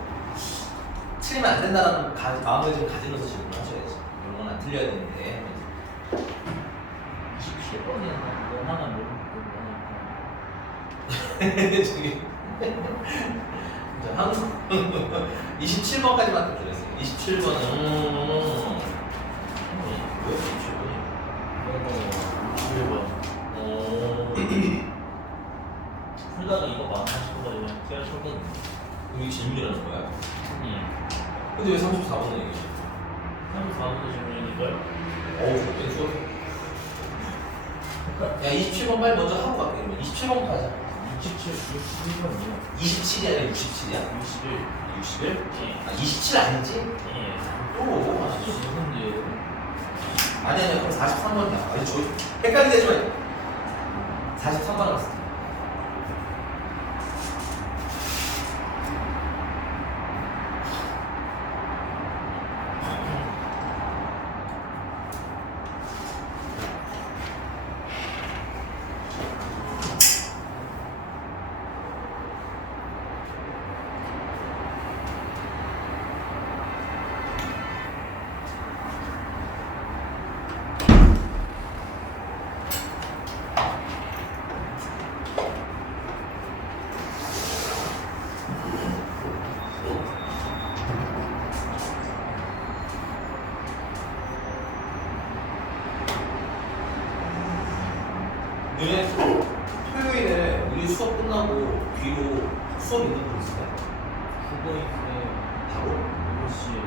틀리면 안 된다는 마음을 좀 가지면서 질문을 하셔야지. 이런 건 안 틀려야 되는데. 27번이었나? 뭐 하나 모르고 저기 한국 27번까지만 딱 들었어요. 27번은 왜 27번이? 뭐 21번. 풀다가 이거 많아 싶어서 그냥 그냥 쳤거든요. 이게 질문이라는 거야? 예. 근데 왜 34번을 얘기해? 34번도 질문이니까요. 어우, 왜 추워? 야, 27번 빨리 먼저 하고 갈게. 그러면 27번 가자. 27, 61번이요. 27이 아니라 67이야? 61. 61? 예. 아, 27 아니지? 예. 또, 아, 아, 진짜 무슨 문제예요? 아니, 아니, 그럼 43번이야. 아니, 저, 헷갈리게 하지 마. 43번 갔어. 너네 토요일에 우리 수업 끝나고 뒤로 수업 있는 분 있어요? 국어 있어요. 바로? 8시에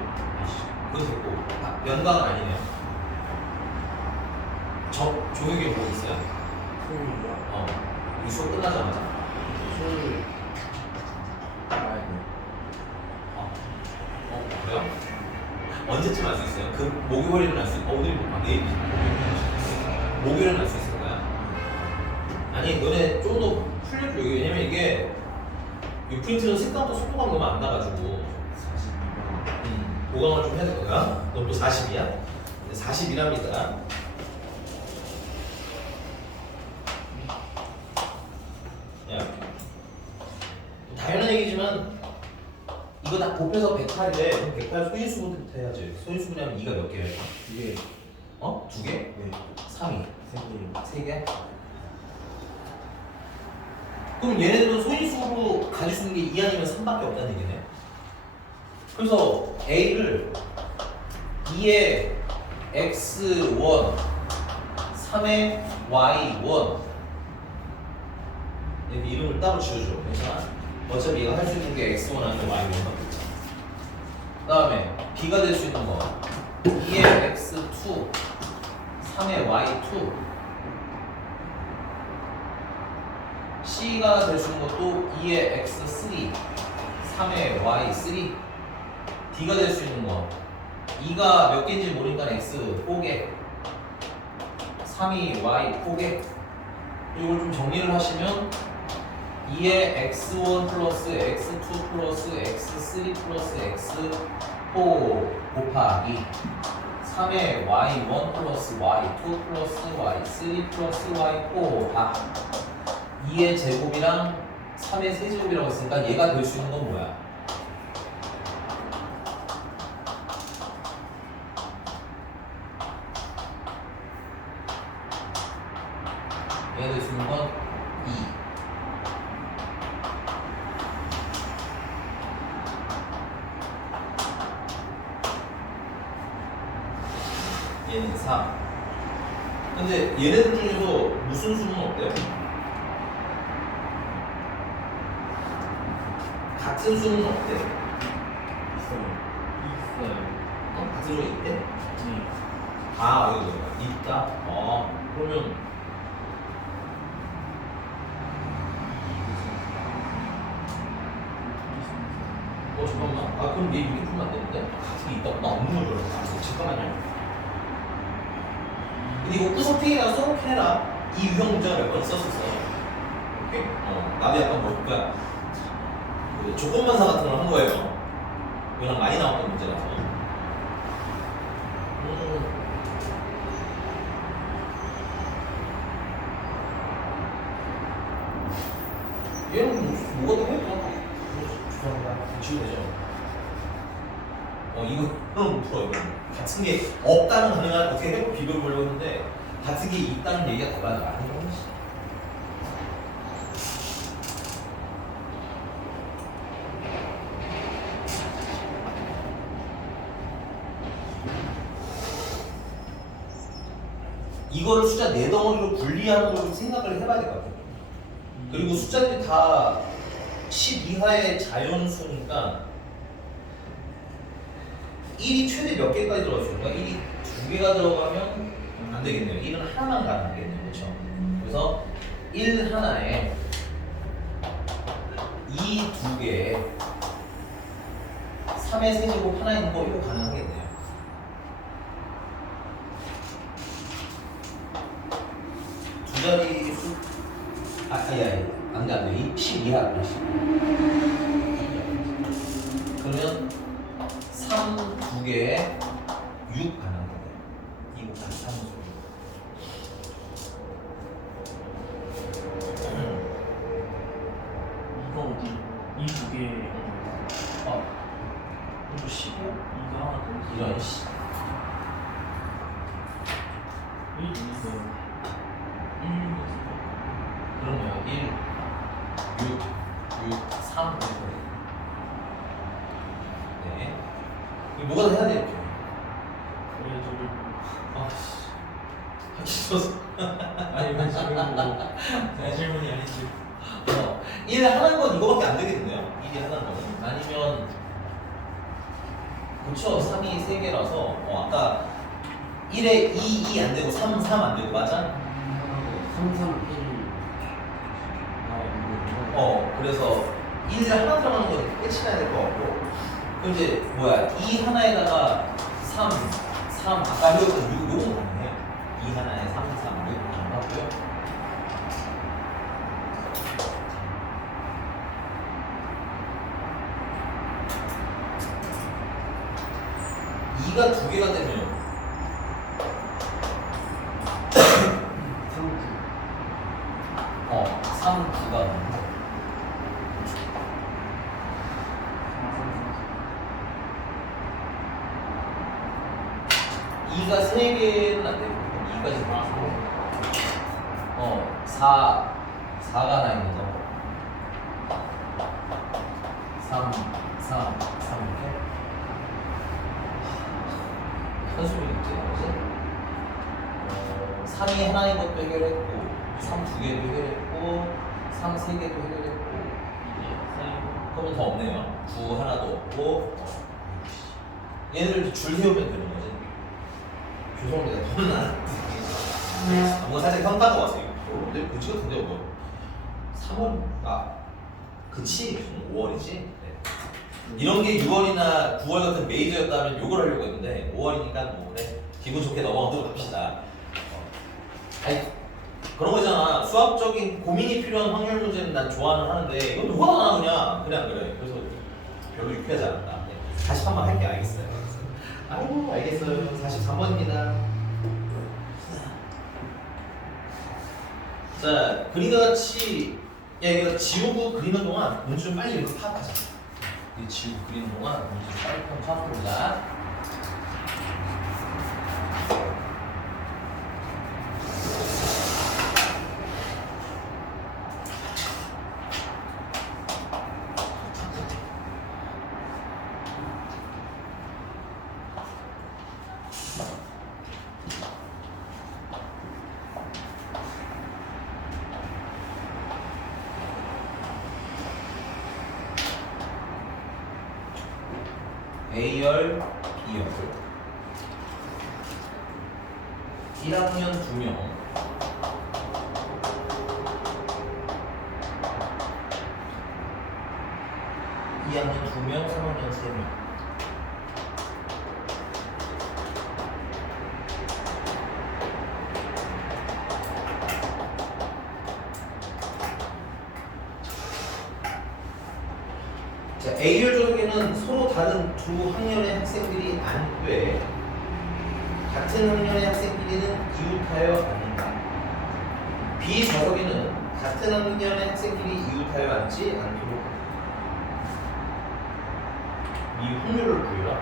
4시. 그건 됐고 아, 연강은 아니네요. 조혁이 뭐 있어요? 토요일이야. 우리 수업 끝나자마자 토요일 가야 돼. 그래요? 언제쯤 알 수 있어요? 그 목요일에는 알 수 있어? 오늘 내일 목요일에는 알 수 있을 거야? 아니 너네 좀 더 풀려줘. 왜냐면 이게 이 프린트는 색감도 속도감 너무 안 나가지고 42번. 보강을 좀 해야 될 거야? 너 또 40이야? 40이랍니다. 야, 당연한 얘기지만 이거 다 곱해서 108이래. 108 소인수분부터 해야지. 소인수분이면 2가 몇 개야? 이게 어? 2개? 네. 3이? 3개. 3개? 그럼 얘네들은 소인수로 가질 수 있는 게 2 아니면 3밖에 없다는 얘기네. 그래서 A를 2의 X1 3의 Y1 이렇게 이름을 따로 지어줘. 괜찮아? 어차피 얘가 할 수 있는 게 X1 아니면 Y1밖에 없잖아. 그 다음에 B가 될 수 있는 거 2의 X2 3의 Y2 C가 될 수 있는 것도 2의 X3 3의 Y3 D가 될 수 있는 거 2가 몇 개인지 모르니까 X 4개 3이 Y 4개 이걸 좀 정리를 하시면 2의 X1 플러스 X2 플러스 X3 플러스 X4 곱하기 3의 Y1 플러스 Y2 플러스 Y3 플러스 Y4 다 2의 제곱이랑 3의 세제곱이라고 했으니까 얘가 될 수 있는 건 뭐야? 얘가 될 수 있는 건 2. 얘는 3. 근데 얘네들 중에서 무슨 수는 어때요? 같은 수는 어때? 있어요. 같은 수가 있대? 네. 아, 이거 있다? 그러면 잠깐만. 그럼 얘 이렇게 풀면 안 되는데? 같은 게 있다고? 나 없는 걸 알았어. 잠깐만요. 근데 이거 구석탱이랑 써놓긴 해라. 이 유형 문제가 몇 번 있었었어. 오케이? 나도 약간 그러니까 그 조건반사 같은 걸 한 거예요. 그냥 많이 나왔던 문제라서. 이거는 못 풀어. 이거는. 같은 게 없다는 가능한 어떻게 해보 비교를 보려고 했는데 같은 게 있다는 얘기가 더 많아. 이거를 숫자 4덩어리로 분리하는 걸 좀 생각을 해봐야 될 것 같아요. 그리고 숫자들이 다 10 이하의 자연수니까 1이 최대 몇 개까지 들어갈 수 있는 거야? 1이 2개가 들어가면 안 되겠네요. 1은 하나만 가능하겠네요. 그렇죠? 그래서 1 하나에 2 2개에 3의 세제곱 하나 있는 거 이거 가능하겠네요. 두 자리 수 안 돼. 10 이하. 그러면 3 2개에 6 가능하겠네요. 2 곱하기 3은 이거 어디? 이 두 개. 이거 10이야? 이거 하나 더 있어. 이런 씨. 이거. 그러면 1, 6, 3 네. 이거 뭐가 더 해야 돼 이렇게. 그래 저기. 아씨. 하기 싫어서. 아니 이건 지금 뭐. 내 질문이 아니지. 1 하는 건 이거밖에 안 되겠네요. 1이 하는 거는. 아니면 그쵸. 3이 3개라서 아까 1에 2 안 되고 3 안 되고 맞아? 3, 3, 1 그래서 1을 하나 들어가는 거 끝이 나야 될 것 같고 그럼 이제 2 하나에다가 3 아까 배웠던 6 요건 가능해요. 2 하나에 3, 6 가능하고요. 이가 2개가 되면 3, 9가 2가 3개는 안 되고 2까지 나왔고 4가 하나 있는 거 3 이렇게 현수이 있지 나머지 3이 하나인 것도 해결했고 3 2개도 해결했고 3 3개도 해결했고 그러면 더 없네요. 9 하나도 없고 얘를 줄 세우면 되는 거지. 죄송합니다. 저는 뭔가 살짝 현타가 왔어요. 내 그치 같은데 이거 3월 그치 5월이지. 네. 이런 게 6월이나 9월 같은 메이저였다면 욕을 하려고 했는데 5월이니까 뭐 그래 기분 좋게 넘어가도록 합시다. 아니 그런 거잖아. 수학적인 고민이 필요한 확률 문제는 난 좋아는 하는데 이건 누구나 그냥 그래. 그래서 별로 유쾌하지 않았다. 네. 41번 할게요. 알겠어요. 아이고 알겠어요. 43번입니다. 자 그림과 같이 얘가 지우고 그리는 동안 문제 좀 빨리 이렇게 파악하자. 이 지우고 그리는 동안 문제 좀 빨리 파악해보자. A열, B열 1학년 2명 2학년 2명, 3학년 3명 자, A열 조석에는 서로 다른 두 학년의 학생들이 안 돼. 같은 학년의 학생끼리는 이웃하여 앉는다. B 좌석에는 같은 학년의 학생끼리 이웃하여 앉지 않도록 이 확률을 구해라.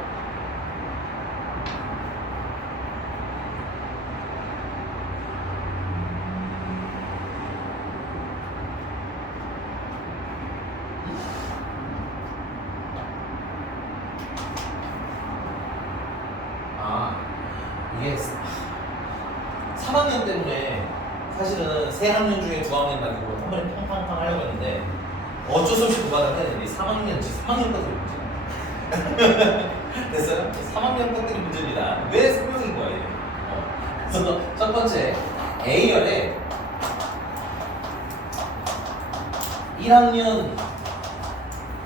3학년 때문에 사실은 세 학년 중에 두 학년만 이거 한 번에 팡팡팡 하려고 했는데 어쩔 수 없이 고받아 해야 되는데 3학년, 3학년까지 문제. 됐어요? 3학년 것들이 문제입니다. 왜 3명인 거예요? 그래서 첫 번째 A열에 1학년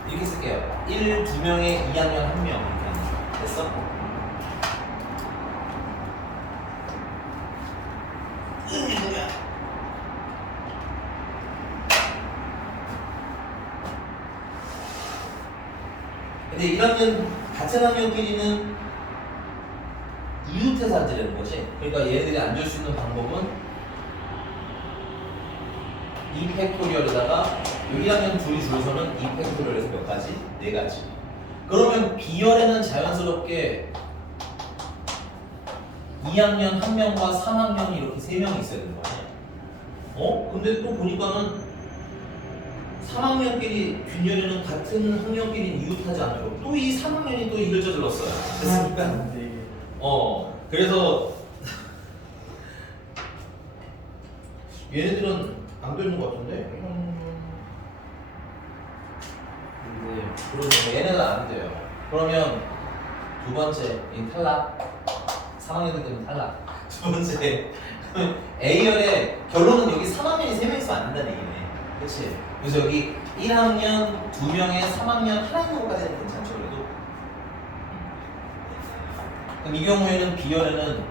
이렇게 쓸게요. 1, 2명에 2학년 1명 이렇게 됐어? 근데 1학년 같은 학년끼리는 이웃해서 앉으려는 거지. 그러니까 얘네들이 앉을 수 있는 방법은 2팩토리얼에다가 1학년 둘이 줄 서는 2팩토리얼에서 몇 가지? 4가지. 그러면 B열에는 자연스럽게 2학년 1명과 3학년이 이렇게 3명이 있어야 되는 거 아니야? 근데 또 보니까는 3학년끼리 뒷열에는 같은 학년끼리 이웃하지 않도록 또 이 3학년이 또 이걸 저질렀어요. 됐습니까? 그래서 얘네들은 안 되는 것 같은데? 그러면 얘네는 안 돼요. 그러면 두 번째, 이 탈락. 3학년들 때문에 탈락. 두 번째, A열의 결론은 여기 3학년이 3명 있으면 안 된다는 얘기네. 그치? 그래서 여기 1학년 2명에 3학년 하나 있는 것까지는 괜찮죠, 그래도? 그럼 이 경우에는 B열에는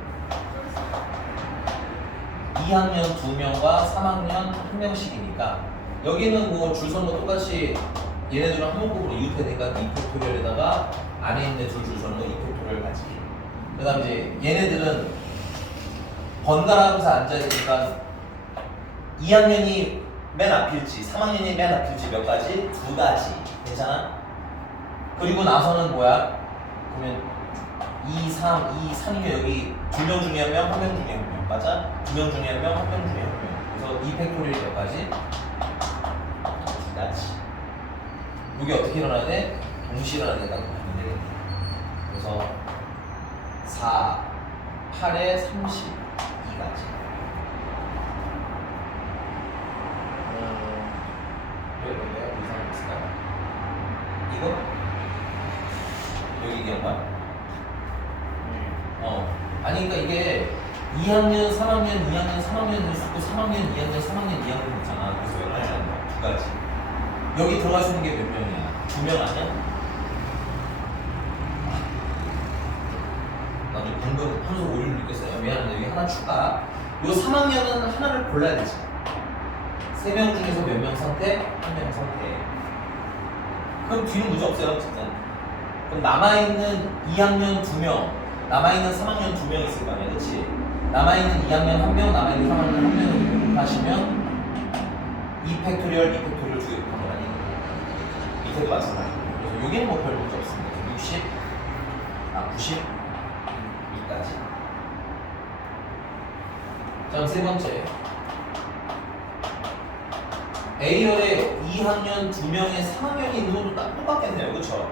2학년 2명과 3학년 1명씩이니까 여기는 뭐 줄 서는 거 똑같이 얘네들은 한목급으로 이웃해야 되니까 2팩토리얼에다가 안에 있는 줄 서는 거 2팩토리얼 가지기. 그 다음 이제 얘네들은 번갈아가면서 앉아있으니까 2학년이 맨 앞일지 3학년이 맨 앞일지 몇 가지? 2가지. 괜찮아? 그리고 나서는 뭐야? 그러면 2, 3, 2, 3이면 여기 2명 중에 1명, 1명 중에 1명. 맞아? 2명 중에 1명, 1명 중에 1명. 그래서 2팩토리얼 몇 가지? 2가지. 이게 어떻게 일어나야 돼? 동시에 일어나야 된다고 보면 되겠네. 그래서 4, 8에 32가지. 왜 이상한 거 있을까요? 이거? 여기 얘기한 거야? 아니 그러니까 이게 2학년, 3학년, 2학년, 3학년을 쓰고 3학년, 2학년, 3학년, 2학년 있잖아. 그래서 왜 그러지 않나? 2가지. 여기 들어갈 수 있는 게 몇 명이야? 2명 아니야? 나중에 방금 함수 오류를 느꼈어요. 미안한데 여기 하나 추가. 요 3학년은 하나를 골라야 되지. 3명 중에서 몇 명 선택? 1명 선택. 그럼 뒤는 문제 없어요, 진짜. 그럼 남아있는 2학년 2명, 남아있는 3학년 2명 있을 거 아니야, 그치? 남아있는 2학년 1명, 남아있는 3학년 1명을 하시면 2팩토리얼, 2팩토리얼 두 개 곱한 거라니. 밑에도 마찬가지고. 그래서 여기는 뭐 별 문제 없습니다. 90까지. 자, 그럼 세 번째. A열에 2학년 2명에 3학년이 있는 것도 딱 똑같겠네요. 그쵸?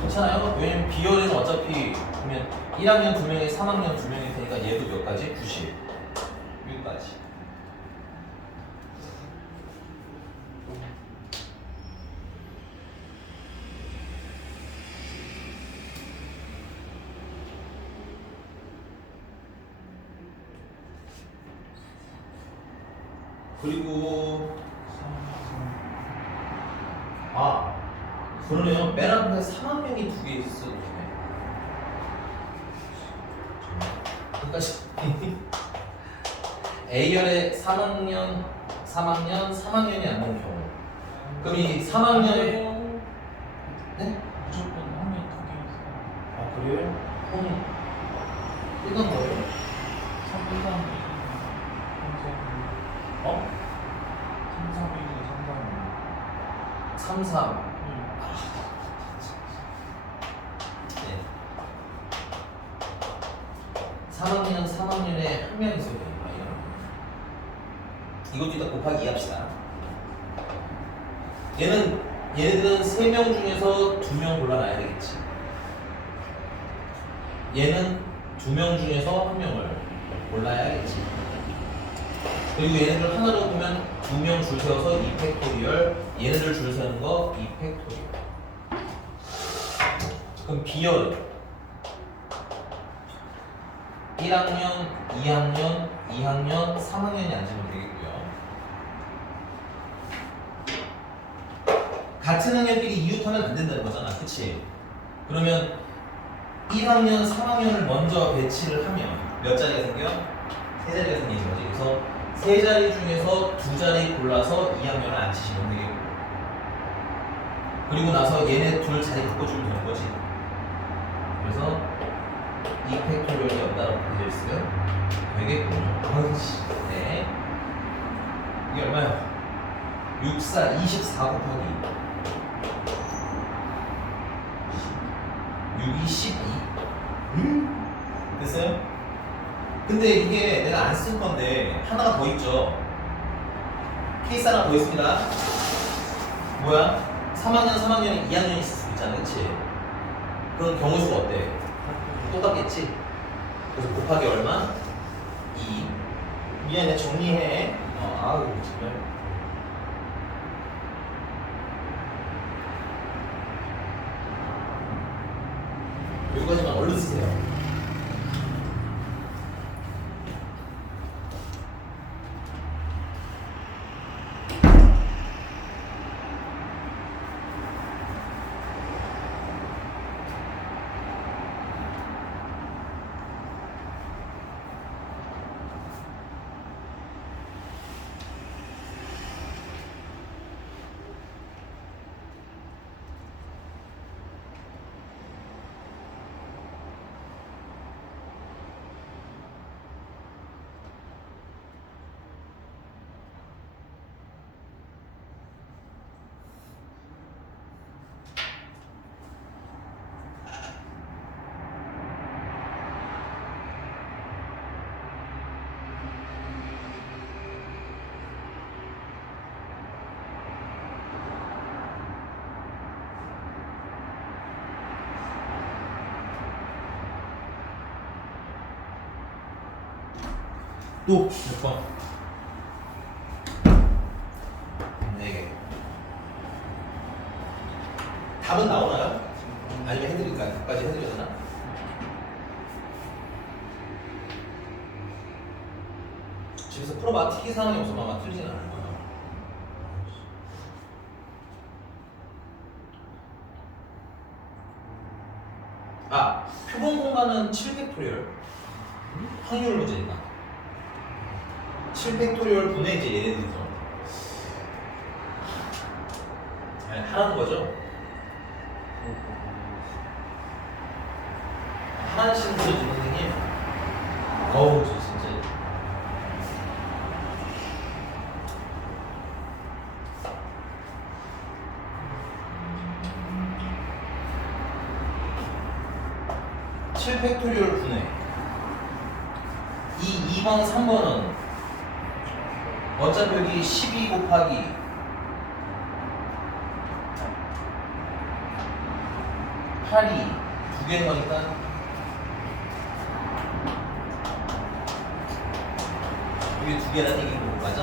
괜찮아요? 왜냐면 B열에는 어차피 보면 1학년 2명에 3학년 2명일 테니까 얘도 몇 가지? 96까지. 그리고 그러네요. 맨 앞에 3학년이 2개 있어도 되네. 그러니까 A열에 3학년, 3학년이 안 되는 경우. 그럼 이 3학년에 네? 무조건 학년 2개 있어요. 그래요? 끝난 거예요? 3, 3, 3. 네. 3학년, 3학년에 한 명 있어야 되는 거예요. 이것도 이따 곱하기 2 합시다. 얘네들은 3명 중에서 2명 골라놔야 되겠지. 얘는 두 명 중에서 한 명을 골라야겠지. 그리고 얘네들 하나로 보면 두 명 줄 세워서 2팩토리얼, 얘네들 줄 세우는 거 2팩토리얼. 그럼 비열은 1학년, 2학년, 2학년, 3학년이 앉으면 되겠고요. 같은 학년끼리 이웃하면 안 된다는 거잖아, 그치? 그러면 1학년, 3학년을 먼저 배치를 하면 몇 자리가 생겨? 세 자리가 생기는 거지. 그래서 세 자리 중에서 두 자리 골라서 2학년을 앉히시면 되겠고, 그리고 나서 얘네 둘 자리 바꿔주면 되는 거지. 그래서 2팩토리얼이 없다라고 되어 있으면 되겠군요. 어이씨. 네. 이게 얼마야? 6, 4, 24 곱하기 6이 12. 됐어요? 근데 이게 내가 안 쓴 건데 하나가 더 있죠. 케이스 하나 더 있습니다. 뭐야? 3학년, 3학년이 2학년이 있을 수 있잖아, 그치? 그럼 경우수가 어때? 똑같겠지? 그래서 곱하기 얼마? 2. 미안해, 정리해. 아우 정말. 여기까지만 얼른 쓰세요. 또 몇 번? 4개. 답은 나오나요? 아니면 해드릴까요? 답까지 해드려야 되나? 집에서 풀어봐. 특이 사항이 없으면 아마 틀리진 않을 거야. 아, 표본 공간은 7팩토리얼. 확률 문제니까. 7팩토리얼 분의 이제 얘네들이죠. 하라는 거죠. 하나씩 보여주는 선생님. 어우, 저 진짜. 팩토리얼 분해. 이 2번, 3번은 어차피 여기 12 곱하기 8이 두 개인 거니까 이게 두 개라는 얘기인 거 맞아?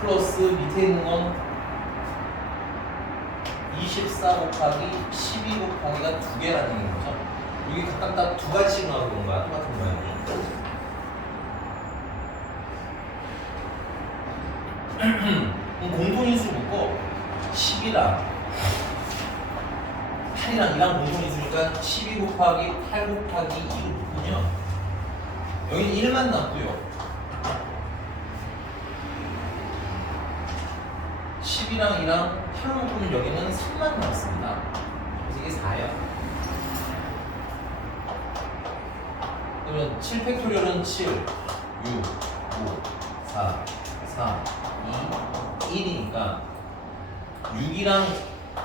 플러스 밑에 있는 건 24 곱하기 12 곱하기가 두 개라는 얘기인 거죠. 이게 각각 다 두 가지씩 나오는 건가? 똑같은 모양이. 공통인수 묶고 10이랑 8이랑 2랑 공통인수니까 12 곱하기 8 곱하기 2로 묶으면 여기는 1만 남고요. 10이랑 2랑 8로 묶으면 여기는 3만 남습니다. 그래서 이게 4예요. 그러면 7팩토리얼은 7, 6, 5, 4, 3, 2, 1이니까 6이랑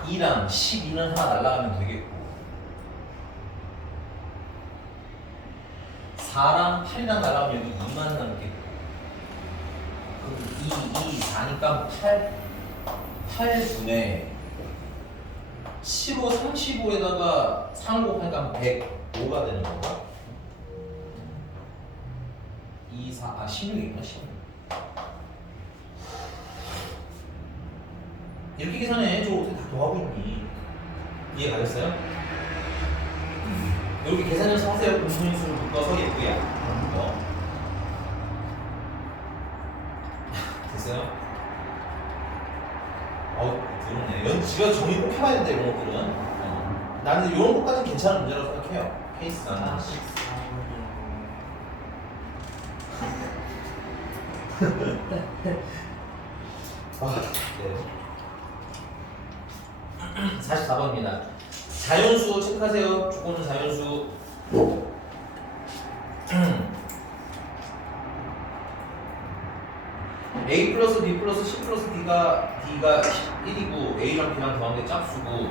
2랑 12는 하나 날라가면 되겠고 4랑 8이랑 날라가면 여기 2만 남겠고 그럼 2, 4니까 8분의 7호 35에다가 3 곱하니까 105가 되는 건가? 2, 4, 16이구나 16. 이렇게 계산해. 저 어떻게 다 더하고 있니? 이해 가셨어요? 이렇게 계산 연습 하세요. 분수인수를 묶어서 예쁘게 묶어. 됐어요? 그러네. 집에서 정리 꼭 해봐야 된다, 이런 것들은. 나는 이런 것까지는 괜찮은 문제라고 생각해요. 케이스가. 44번입니다. 자연수 체크하세요. 조건은 자연수. A 플러스 B 플러스 C 플러스 D가 1이고 A랑 B랑 더한 게 짝수고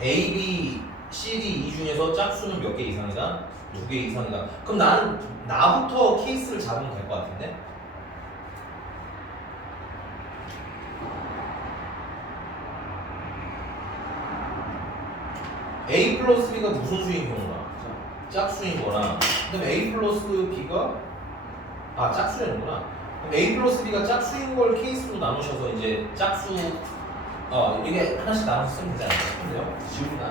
A, B, C, D 이 중에서 짝수는 몇 개 이상이다? 2개 이상이다. 그럼 나는 나부터 케이스를 잡으면 될 것 같은데? A 플러스 B가 무슨 수인 경우나? 짝수인 거나 그다음에 A 플러스 B가 짝수라는구나. 그럼 A 플러스 B가 짝수인 걸 케이스로 나누셔서 이제 짝수 이게 하나씩 나눠서 쓰면 되지 않을까 싶은데요? 지웁니다.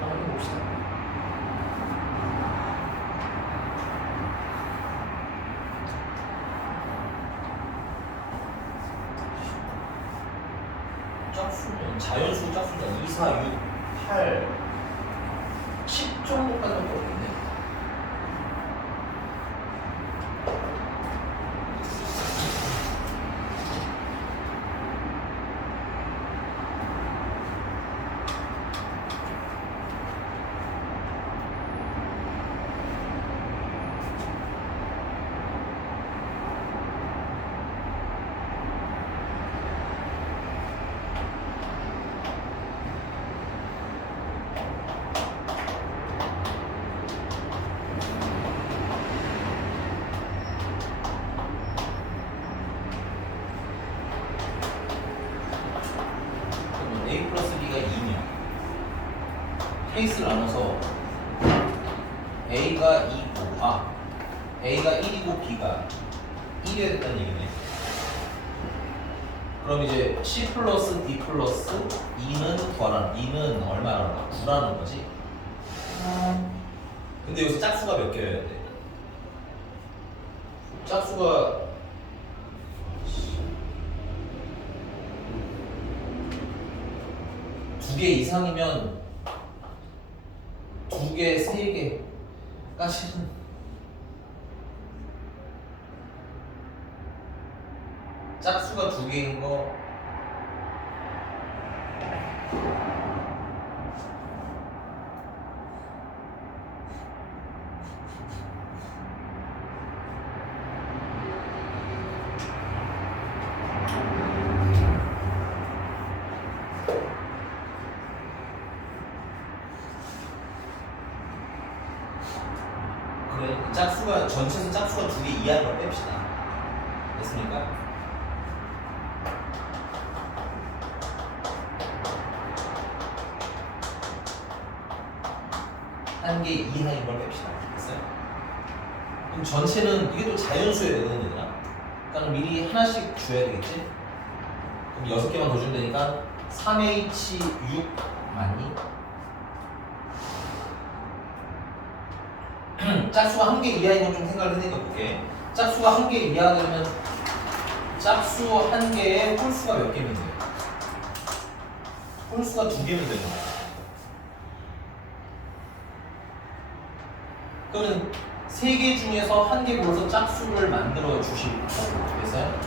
한번 해봅시다. 짝수는 자연수 짝수가 2, 4, 6, 8, 10 정도까지밖에 없겠네. A 플러스 B가 2면 케이스를 나눠서 A가 2고 A가 1이고 B가 1이어야 된다는 얘기네. 그럼 이제 C 플러스 D 플러스 2는 구하라는 2는 얼마라는 9라는 거지. 근데 여기서 짝수가 몇 개여야 돼? 짝수가 두 개 이상이면 2개, 3개까지는 짝수가 2개인 거 짝수가 전체에서 짝수가 2개 이하인 걸 뺍시다. 됐습니까? 한 개 이하인 걸 뺍시다. 됐어요? 그럼 전체는 이게 또 자연수여야 되는 얘들아. 그러니까 미리 하나씩 줘야 되겠지? 그럼 6개만 더 주면 되니까 3H6 맞니? 짝수가 1개 이하인 건 좀 생각을 해내니까 볼게. 짝수가 1개 이하가 되면 짝수 1개에 홀수가 몇 개면 돼요? 홀수가 2개면 되는 거야. 그러면 3개 중에서 1개 골라서 짝수를 만들어 주실 거고 됐어요?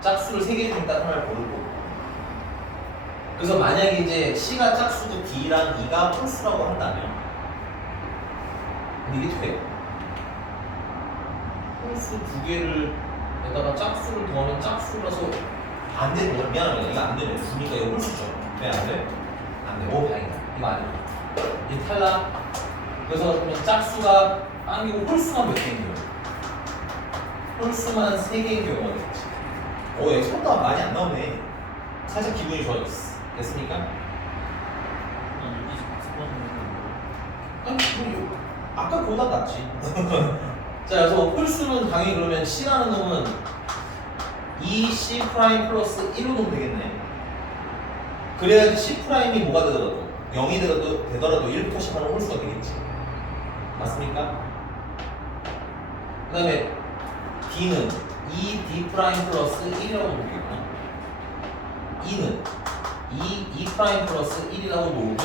짝수를 3개 중에 따로 하나를 고르고 그래서 만약에 이제 C가 짝수고 D랑 E가 홀수라고 한다면 근데 이게 돼? 홀수 2개를 에다가 짝수를 더하면 짝수라서 안 되는 거야. 미안합니다. 이거 안 되네. 2니까 이거 홀수죠. 왜 안 돼? 안 돼. 오 다행이다. 이거 안 돼. 이 탈락. 그래서 그러면 짝수가 빵이고 홀수만 몇 개인 경우? 홀수만 3개인 경우가 되겠지. 여기 생각보다 많이 안 나오네. 살짝 기분이 좋아졌어. 됐습니까? 여기 아니, 기분이 아까 그보다 낫지. 자, 그래서 홀수는 당연히 그러면 C라는 놈은 2C 프라임 플러스 1로 놓으면 되겠네. 그래야지 C 프라임이 뭐가 되더라도 0이 되더라도 1부터 시작하는 홀수가 되겠지. 맞습니까? 그 다음에 D는 2D 프라임 플러스 1이라고 놓으면 되겠구나. E는 2E 프라임 플러스 1이라고 놓으면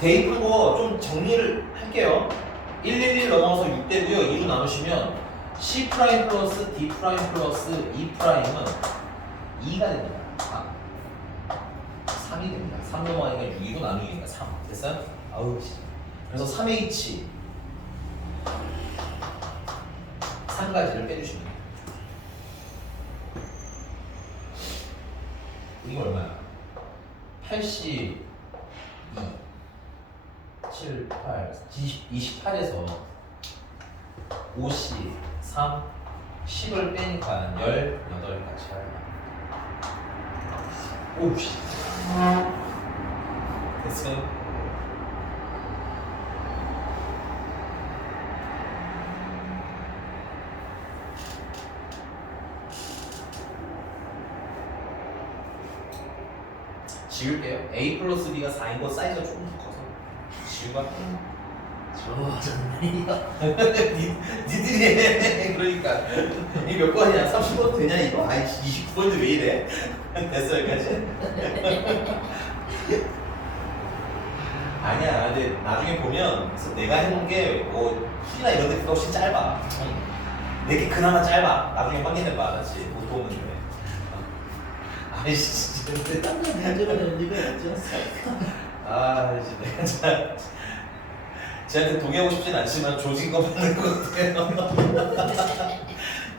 대입한 거 좀 정리를 할게요. 111 넘어서 6되고요. 2로 나누시면 C 프라임 플러스 D 프라임 플러스 E 프라임은 2가 됩니다. 3이 됩니다. 3 넘어가니까 6이고 나누기니까 3. 됐어요? 아우 씨. 그래서 3H 3가지를 빼주시면 돼요. 이게 얼마야? 82 7, 8, 28에서 50, 3, 10을 빼니까 18까지 할까? 오우 씨. 됐어요? 지울게요. A 플러스 B가 4인 거 사이즈가 조금 더 커서 지우가 니들이 해. 그러니까 이게 몇 번이야? 30번 되냐 이거? 아이 29번인데 왜 이래? 됐어 여기까지? 아니야. 근데 나중에 보면 그래서 내가 해놓은 게뭐 풀이나 이런 데보다 훨씬 짧아. 내게 그나마 짧아. 나중에 확인해봐. 알았지? 못 보는데. 아이씨 진짜. 문제만 문제가 있지 않습니까? 아 이제 내가 잘 쟤한테 동의하고 싶진 않지만 조진 거 맞는 것 같아요.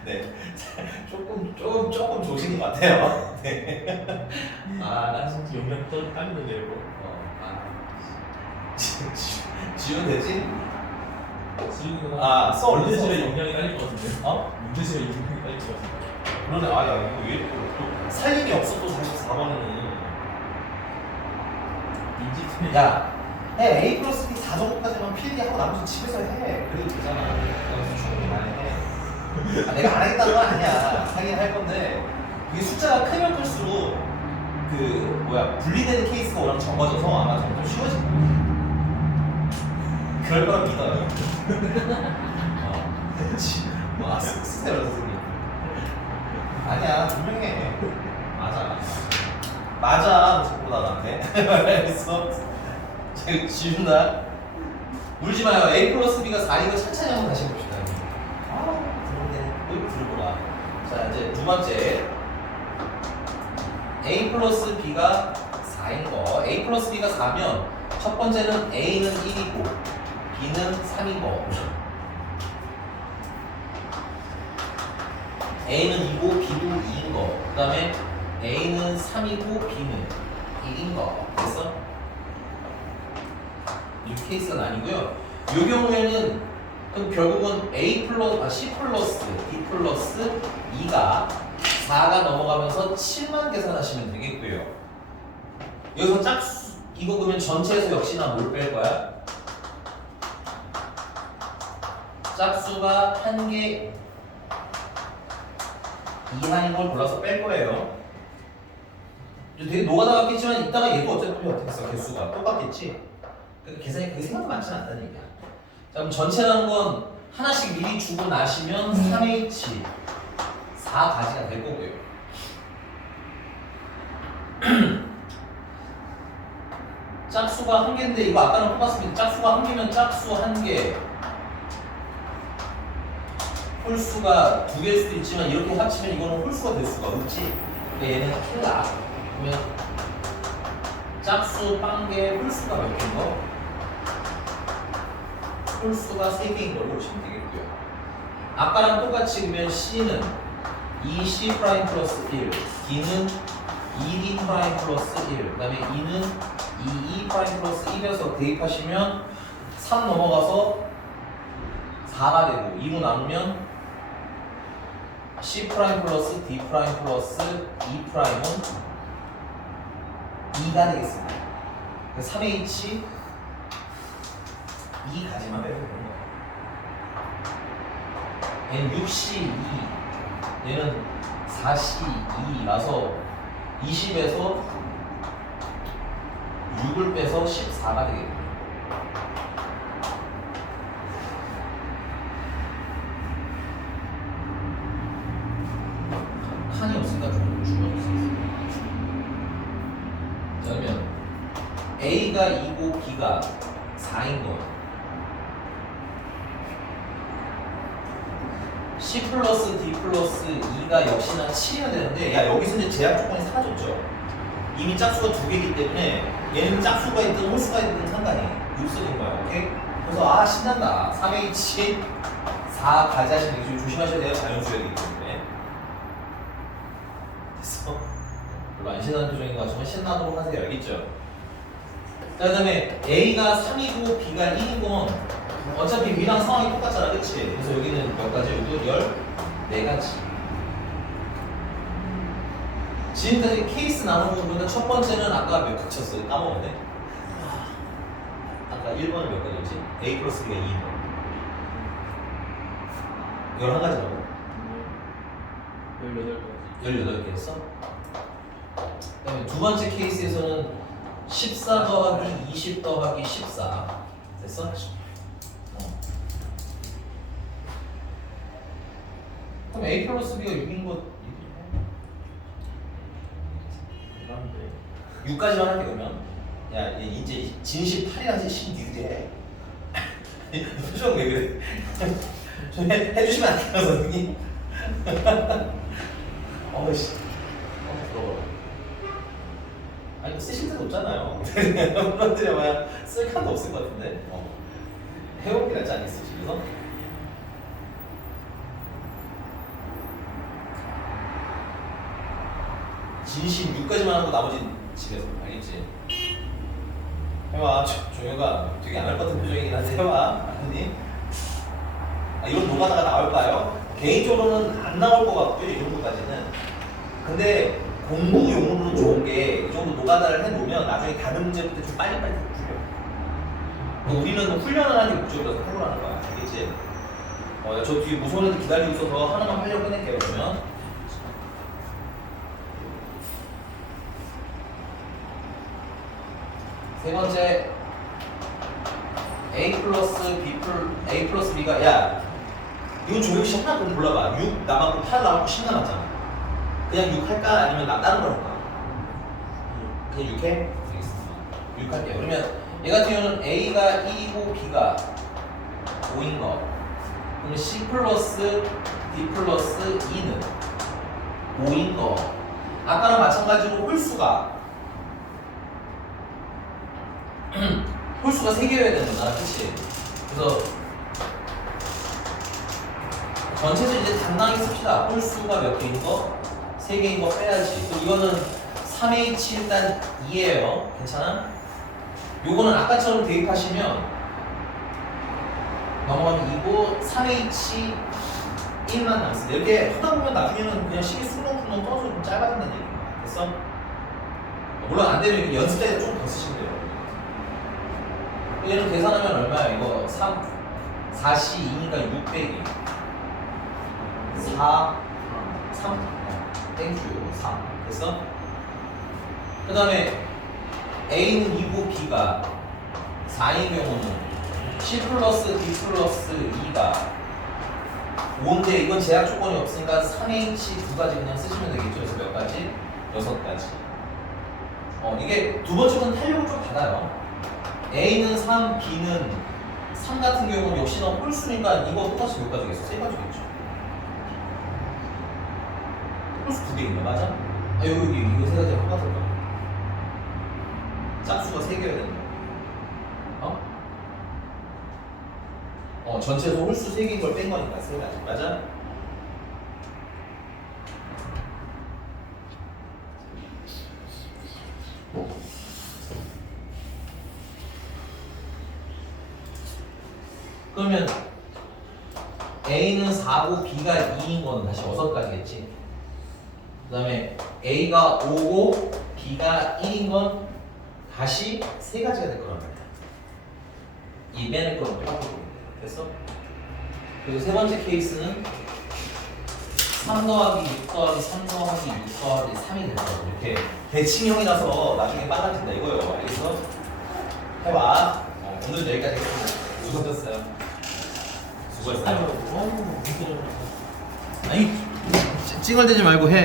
네, 조금 조진 것 같아요. 네. 나 진짜 용량 또 따는데요 이거. 지우면 되지? 지우거나 써 올려, 문제집에 써. 용량이 딸릴 것 같은데. 어? 문제집에 용량이 딸릴 것 같은데. 그러네. 야 이거 왜 이렇게 또 살림이 없어 또 44번은. 인지팀에 야, 해 A 플러스 B 4 정도까지만 필기하고 나머지 집에서 해. 그래도 되잖아. 여기서 충분히 많이 해. 내가 안 하겠다는 건 아니야. 하긴 할 건데 이게 숫자가 크면 클수록 분리되는 케이스가 워낙 적어져서 아마 점점 쉬워질 거야. 그럴 거라 믿어요. 쓰세요 선생님. 아니야 분명해. 맞아 자꾸 나한테. 알겠어. 제가 지운다. 울지 마요. A 플러스 B가 4인 거 천천히 한번 다시 봅시다. 그런데 여기 들어보라. 자 이제 두 번째 A 플러스 B가 4인 거. A 플러스 B가 4면 첫 번째는 A는 1이고 B는 3인 거. A는 2고 B도 2인 거. 그 다음에 A는 3이고 B는 1인 거. 됐어? 이 케이스가 아니고요. 이 경우에는 그럼 결국은 C 플러스 D 플러스 2가 4가 넘어가면서 7만 계산하시면 되겠고요. 여기서 짝수 이거 그러면 전체에서 역시나 뭘 뺄 거야? 짝수가 한 개 이하인 걸 골라서 뺄 거예요. 되게 노가다 같겠지만 이따가 얘도 어차피 어떻게 써? 개수가 똑같겠지? 그러니까 계산이 그게 생각보다 많지는 않다는 얘기야. 자, 그럼 전체라는 건 하나씩 미리 주고 나시면 3H 4가지가 될 거고요. 짝수가 한 개인데 이거 아까랑 똑같습니다. 짝수가 한 개면 짝수 한 개, 홀수가 두 개일 수도 있지만 이렇게 합치면 이거는 홀수가 될 수가 없지. 그러니까 얘는 틀라. 그러면 짝수 빵개 홀수가 몇 개인 거? 홀수가 3개인 걸로 보시면 되겠고요. 아까랑 똑같이 그러면 C는 2C 프라임 플러스 1, D는 2D 프라임 플러스 1, 그 다음에 E는 2E 프라임 플러스 1에서 대입하시면 3 넘어가서 4가 되고 2로 나누면 C 프라임 플러스 D 프라임 플러스 E 프라임은 2가 되겠습니다. 3H 2가지만 빼면 되는 거예요. 얘는 6C 2, 얘는 4C 2라서 20에서 6을 빼서 14가 되겠고요. 칸이 없으니까 조금 줄여줄 수 있어요. 그러면 A가 2고 B가 4인 거예요. C 플러스 D 플러스 2가 역시나 7이면 되는데, 야, 여기서 이제 제약 조건이 사라졌죠. 이미 짝수가 2개이기 때문에 얘는 짝수가 있든 홀수가 있든 상관이 없어진 거야. 오케이? 그래서 아, 신난다. 3H 4 가지하시는 게 조심하셔야 돼요. 자연수였기 때문에. 됐어? 별로 안 신나는 표정인 것 같지만 신나도록 하세요. 알겠죠? 자, 그 다음에 A가 3이고 B가 1인 건 어차피 B랑 상황이 똑같잖아. 그치? 그래서 여기는 몇 가지? 여기도 14가지. 지금까지 케이스 나눠본 거는 첫 번째는 아까 몇 개 쳤어요? 까먹었네. 아까 1번은 몇 가지였지? A 플러스 B가 2인 거. 11가지라고? 18가지. 18개 했어? 그 다음에 두 번째 케이스에서는 14 더하기 20 더하기 14 됐어? 그럼 A 플러스 B가 6인 거 6까지만 할게. 그러면 야 이제 진실 8이라서 16해. 표정 왜 그래? 좀 해주시면 안 돼요 선생님? 어이씨 부러워. 아니 이거 쓰실 데도 없잖아요. 여러분들이 아마 쓸 칸도 없을 것 같은데. 해오는 게 낫지 않겠어 집에서? 진심 6까지만 하고 나머지는 집에서. 알겠지? 해봐. 종효가 되게 안 할 것 같은 표정이긴 한데 해봐. 아니? 이건 노가다가 나올까요? 개인적으로는 안 나올 것 같고요. 이 정도까지는. 근데 공부용으로는 좋은 게 이 정도 노가다를 해놓으면 나중에 다른 문제부터 좀 빨리빨리 풀려. 우리는 훈련을 하는 게 목적이라서 해보라는 거야. 알겠지? 저 뒤에 무서운 애들 기다리고 있어서 하나만 하려고 끝낼게요. 그러면 세 번째 A 플러스 B가 야 이건 조용히 하나 좀 골라봐. 6 남았고 8 남았고 10 남았잖아. 그냥 6 할까? 아니면 다른 걸 할까? 그냥 6 해? 알겠습니다. 6 할게요. 그러면 얘 같은 경우는 A가 1이고 B가 5인 거. 그러면 C 플러스 D 플러스 2는 5인 거. 아까랑 마찬가지로 홀수가 홀수가 3개여야 되는구나. 그치? 그래서 전체적으로 이제 당당히 씁시다. 홀수가 몇 개인 거? 3개인 거 빼야지. 그럼 이거는 3H 일단 2예요. 괜찮아? 요거는 아까처럼 대입하시면 넘어가면 2고 3H 1만 남습니다. 이렇게 하다 보면 나중에는 그냥 식이 숭덩숭덩 떨어져 좀 짧아진다는 얘기입니다. 됐어? 물론 안 되면 연습 때 좀 더 쓰시면 돼요. 얘는 계산하면 얼마야? 이거 4C 2니까 600이 4 땡큐 3 됐어? 그 다음에 A는 2고 B가 4인 경우는 C 플러스 D 플러스 2가 5인데 이건 제약 조건이 없으니까 3H 두 가지 그냥 쓰시면 되겠죠. 그래서 몇 가지? 6가지. 이게 두 번째 건 탄력을 좀 받아요. A는 3, B는 3 같은 경우는 역시나 홀수니까 이거 똑같이 몇 가지겠어? 3가지겠죠. 홀수 2개 있네, 맞아? 여기 이거 3가지랑 똑같을 거야. 짝수가 3개여야 된다. 전체에서 홀수 3개인 걸 뺀 거니까 3가지, 맞아? 그러면 4고 B가 2인 거는 다시 6가지겠지. 그 다음에 A가 5고 B가 1인 건 다시 3가지가 될 거란 말이야. 이 맨을 거는 똑같고. 됐어? 그리고 세 번째 케이스는 3 더하기 6 더하기 3 더하기 6 더하기 3이 될 거야. 이렇게 대칭형이라서 나중에 빨라진다 이거예요. 알겠어? 해봐. 오늘 여기까지 하겠습니다. 수고하셨어요. 수고했어요. 아이고, 아니 찡얼대지 말고 해.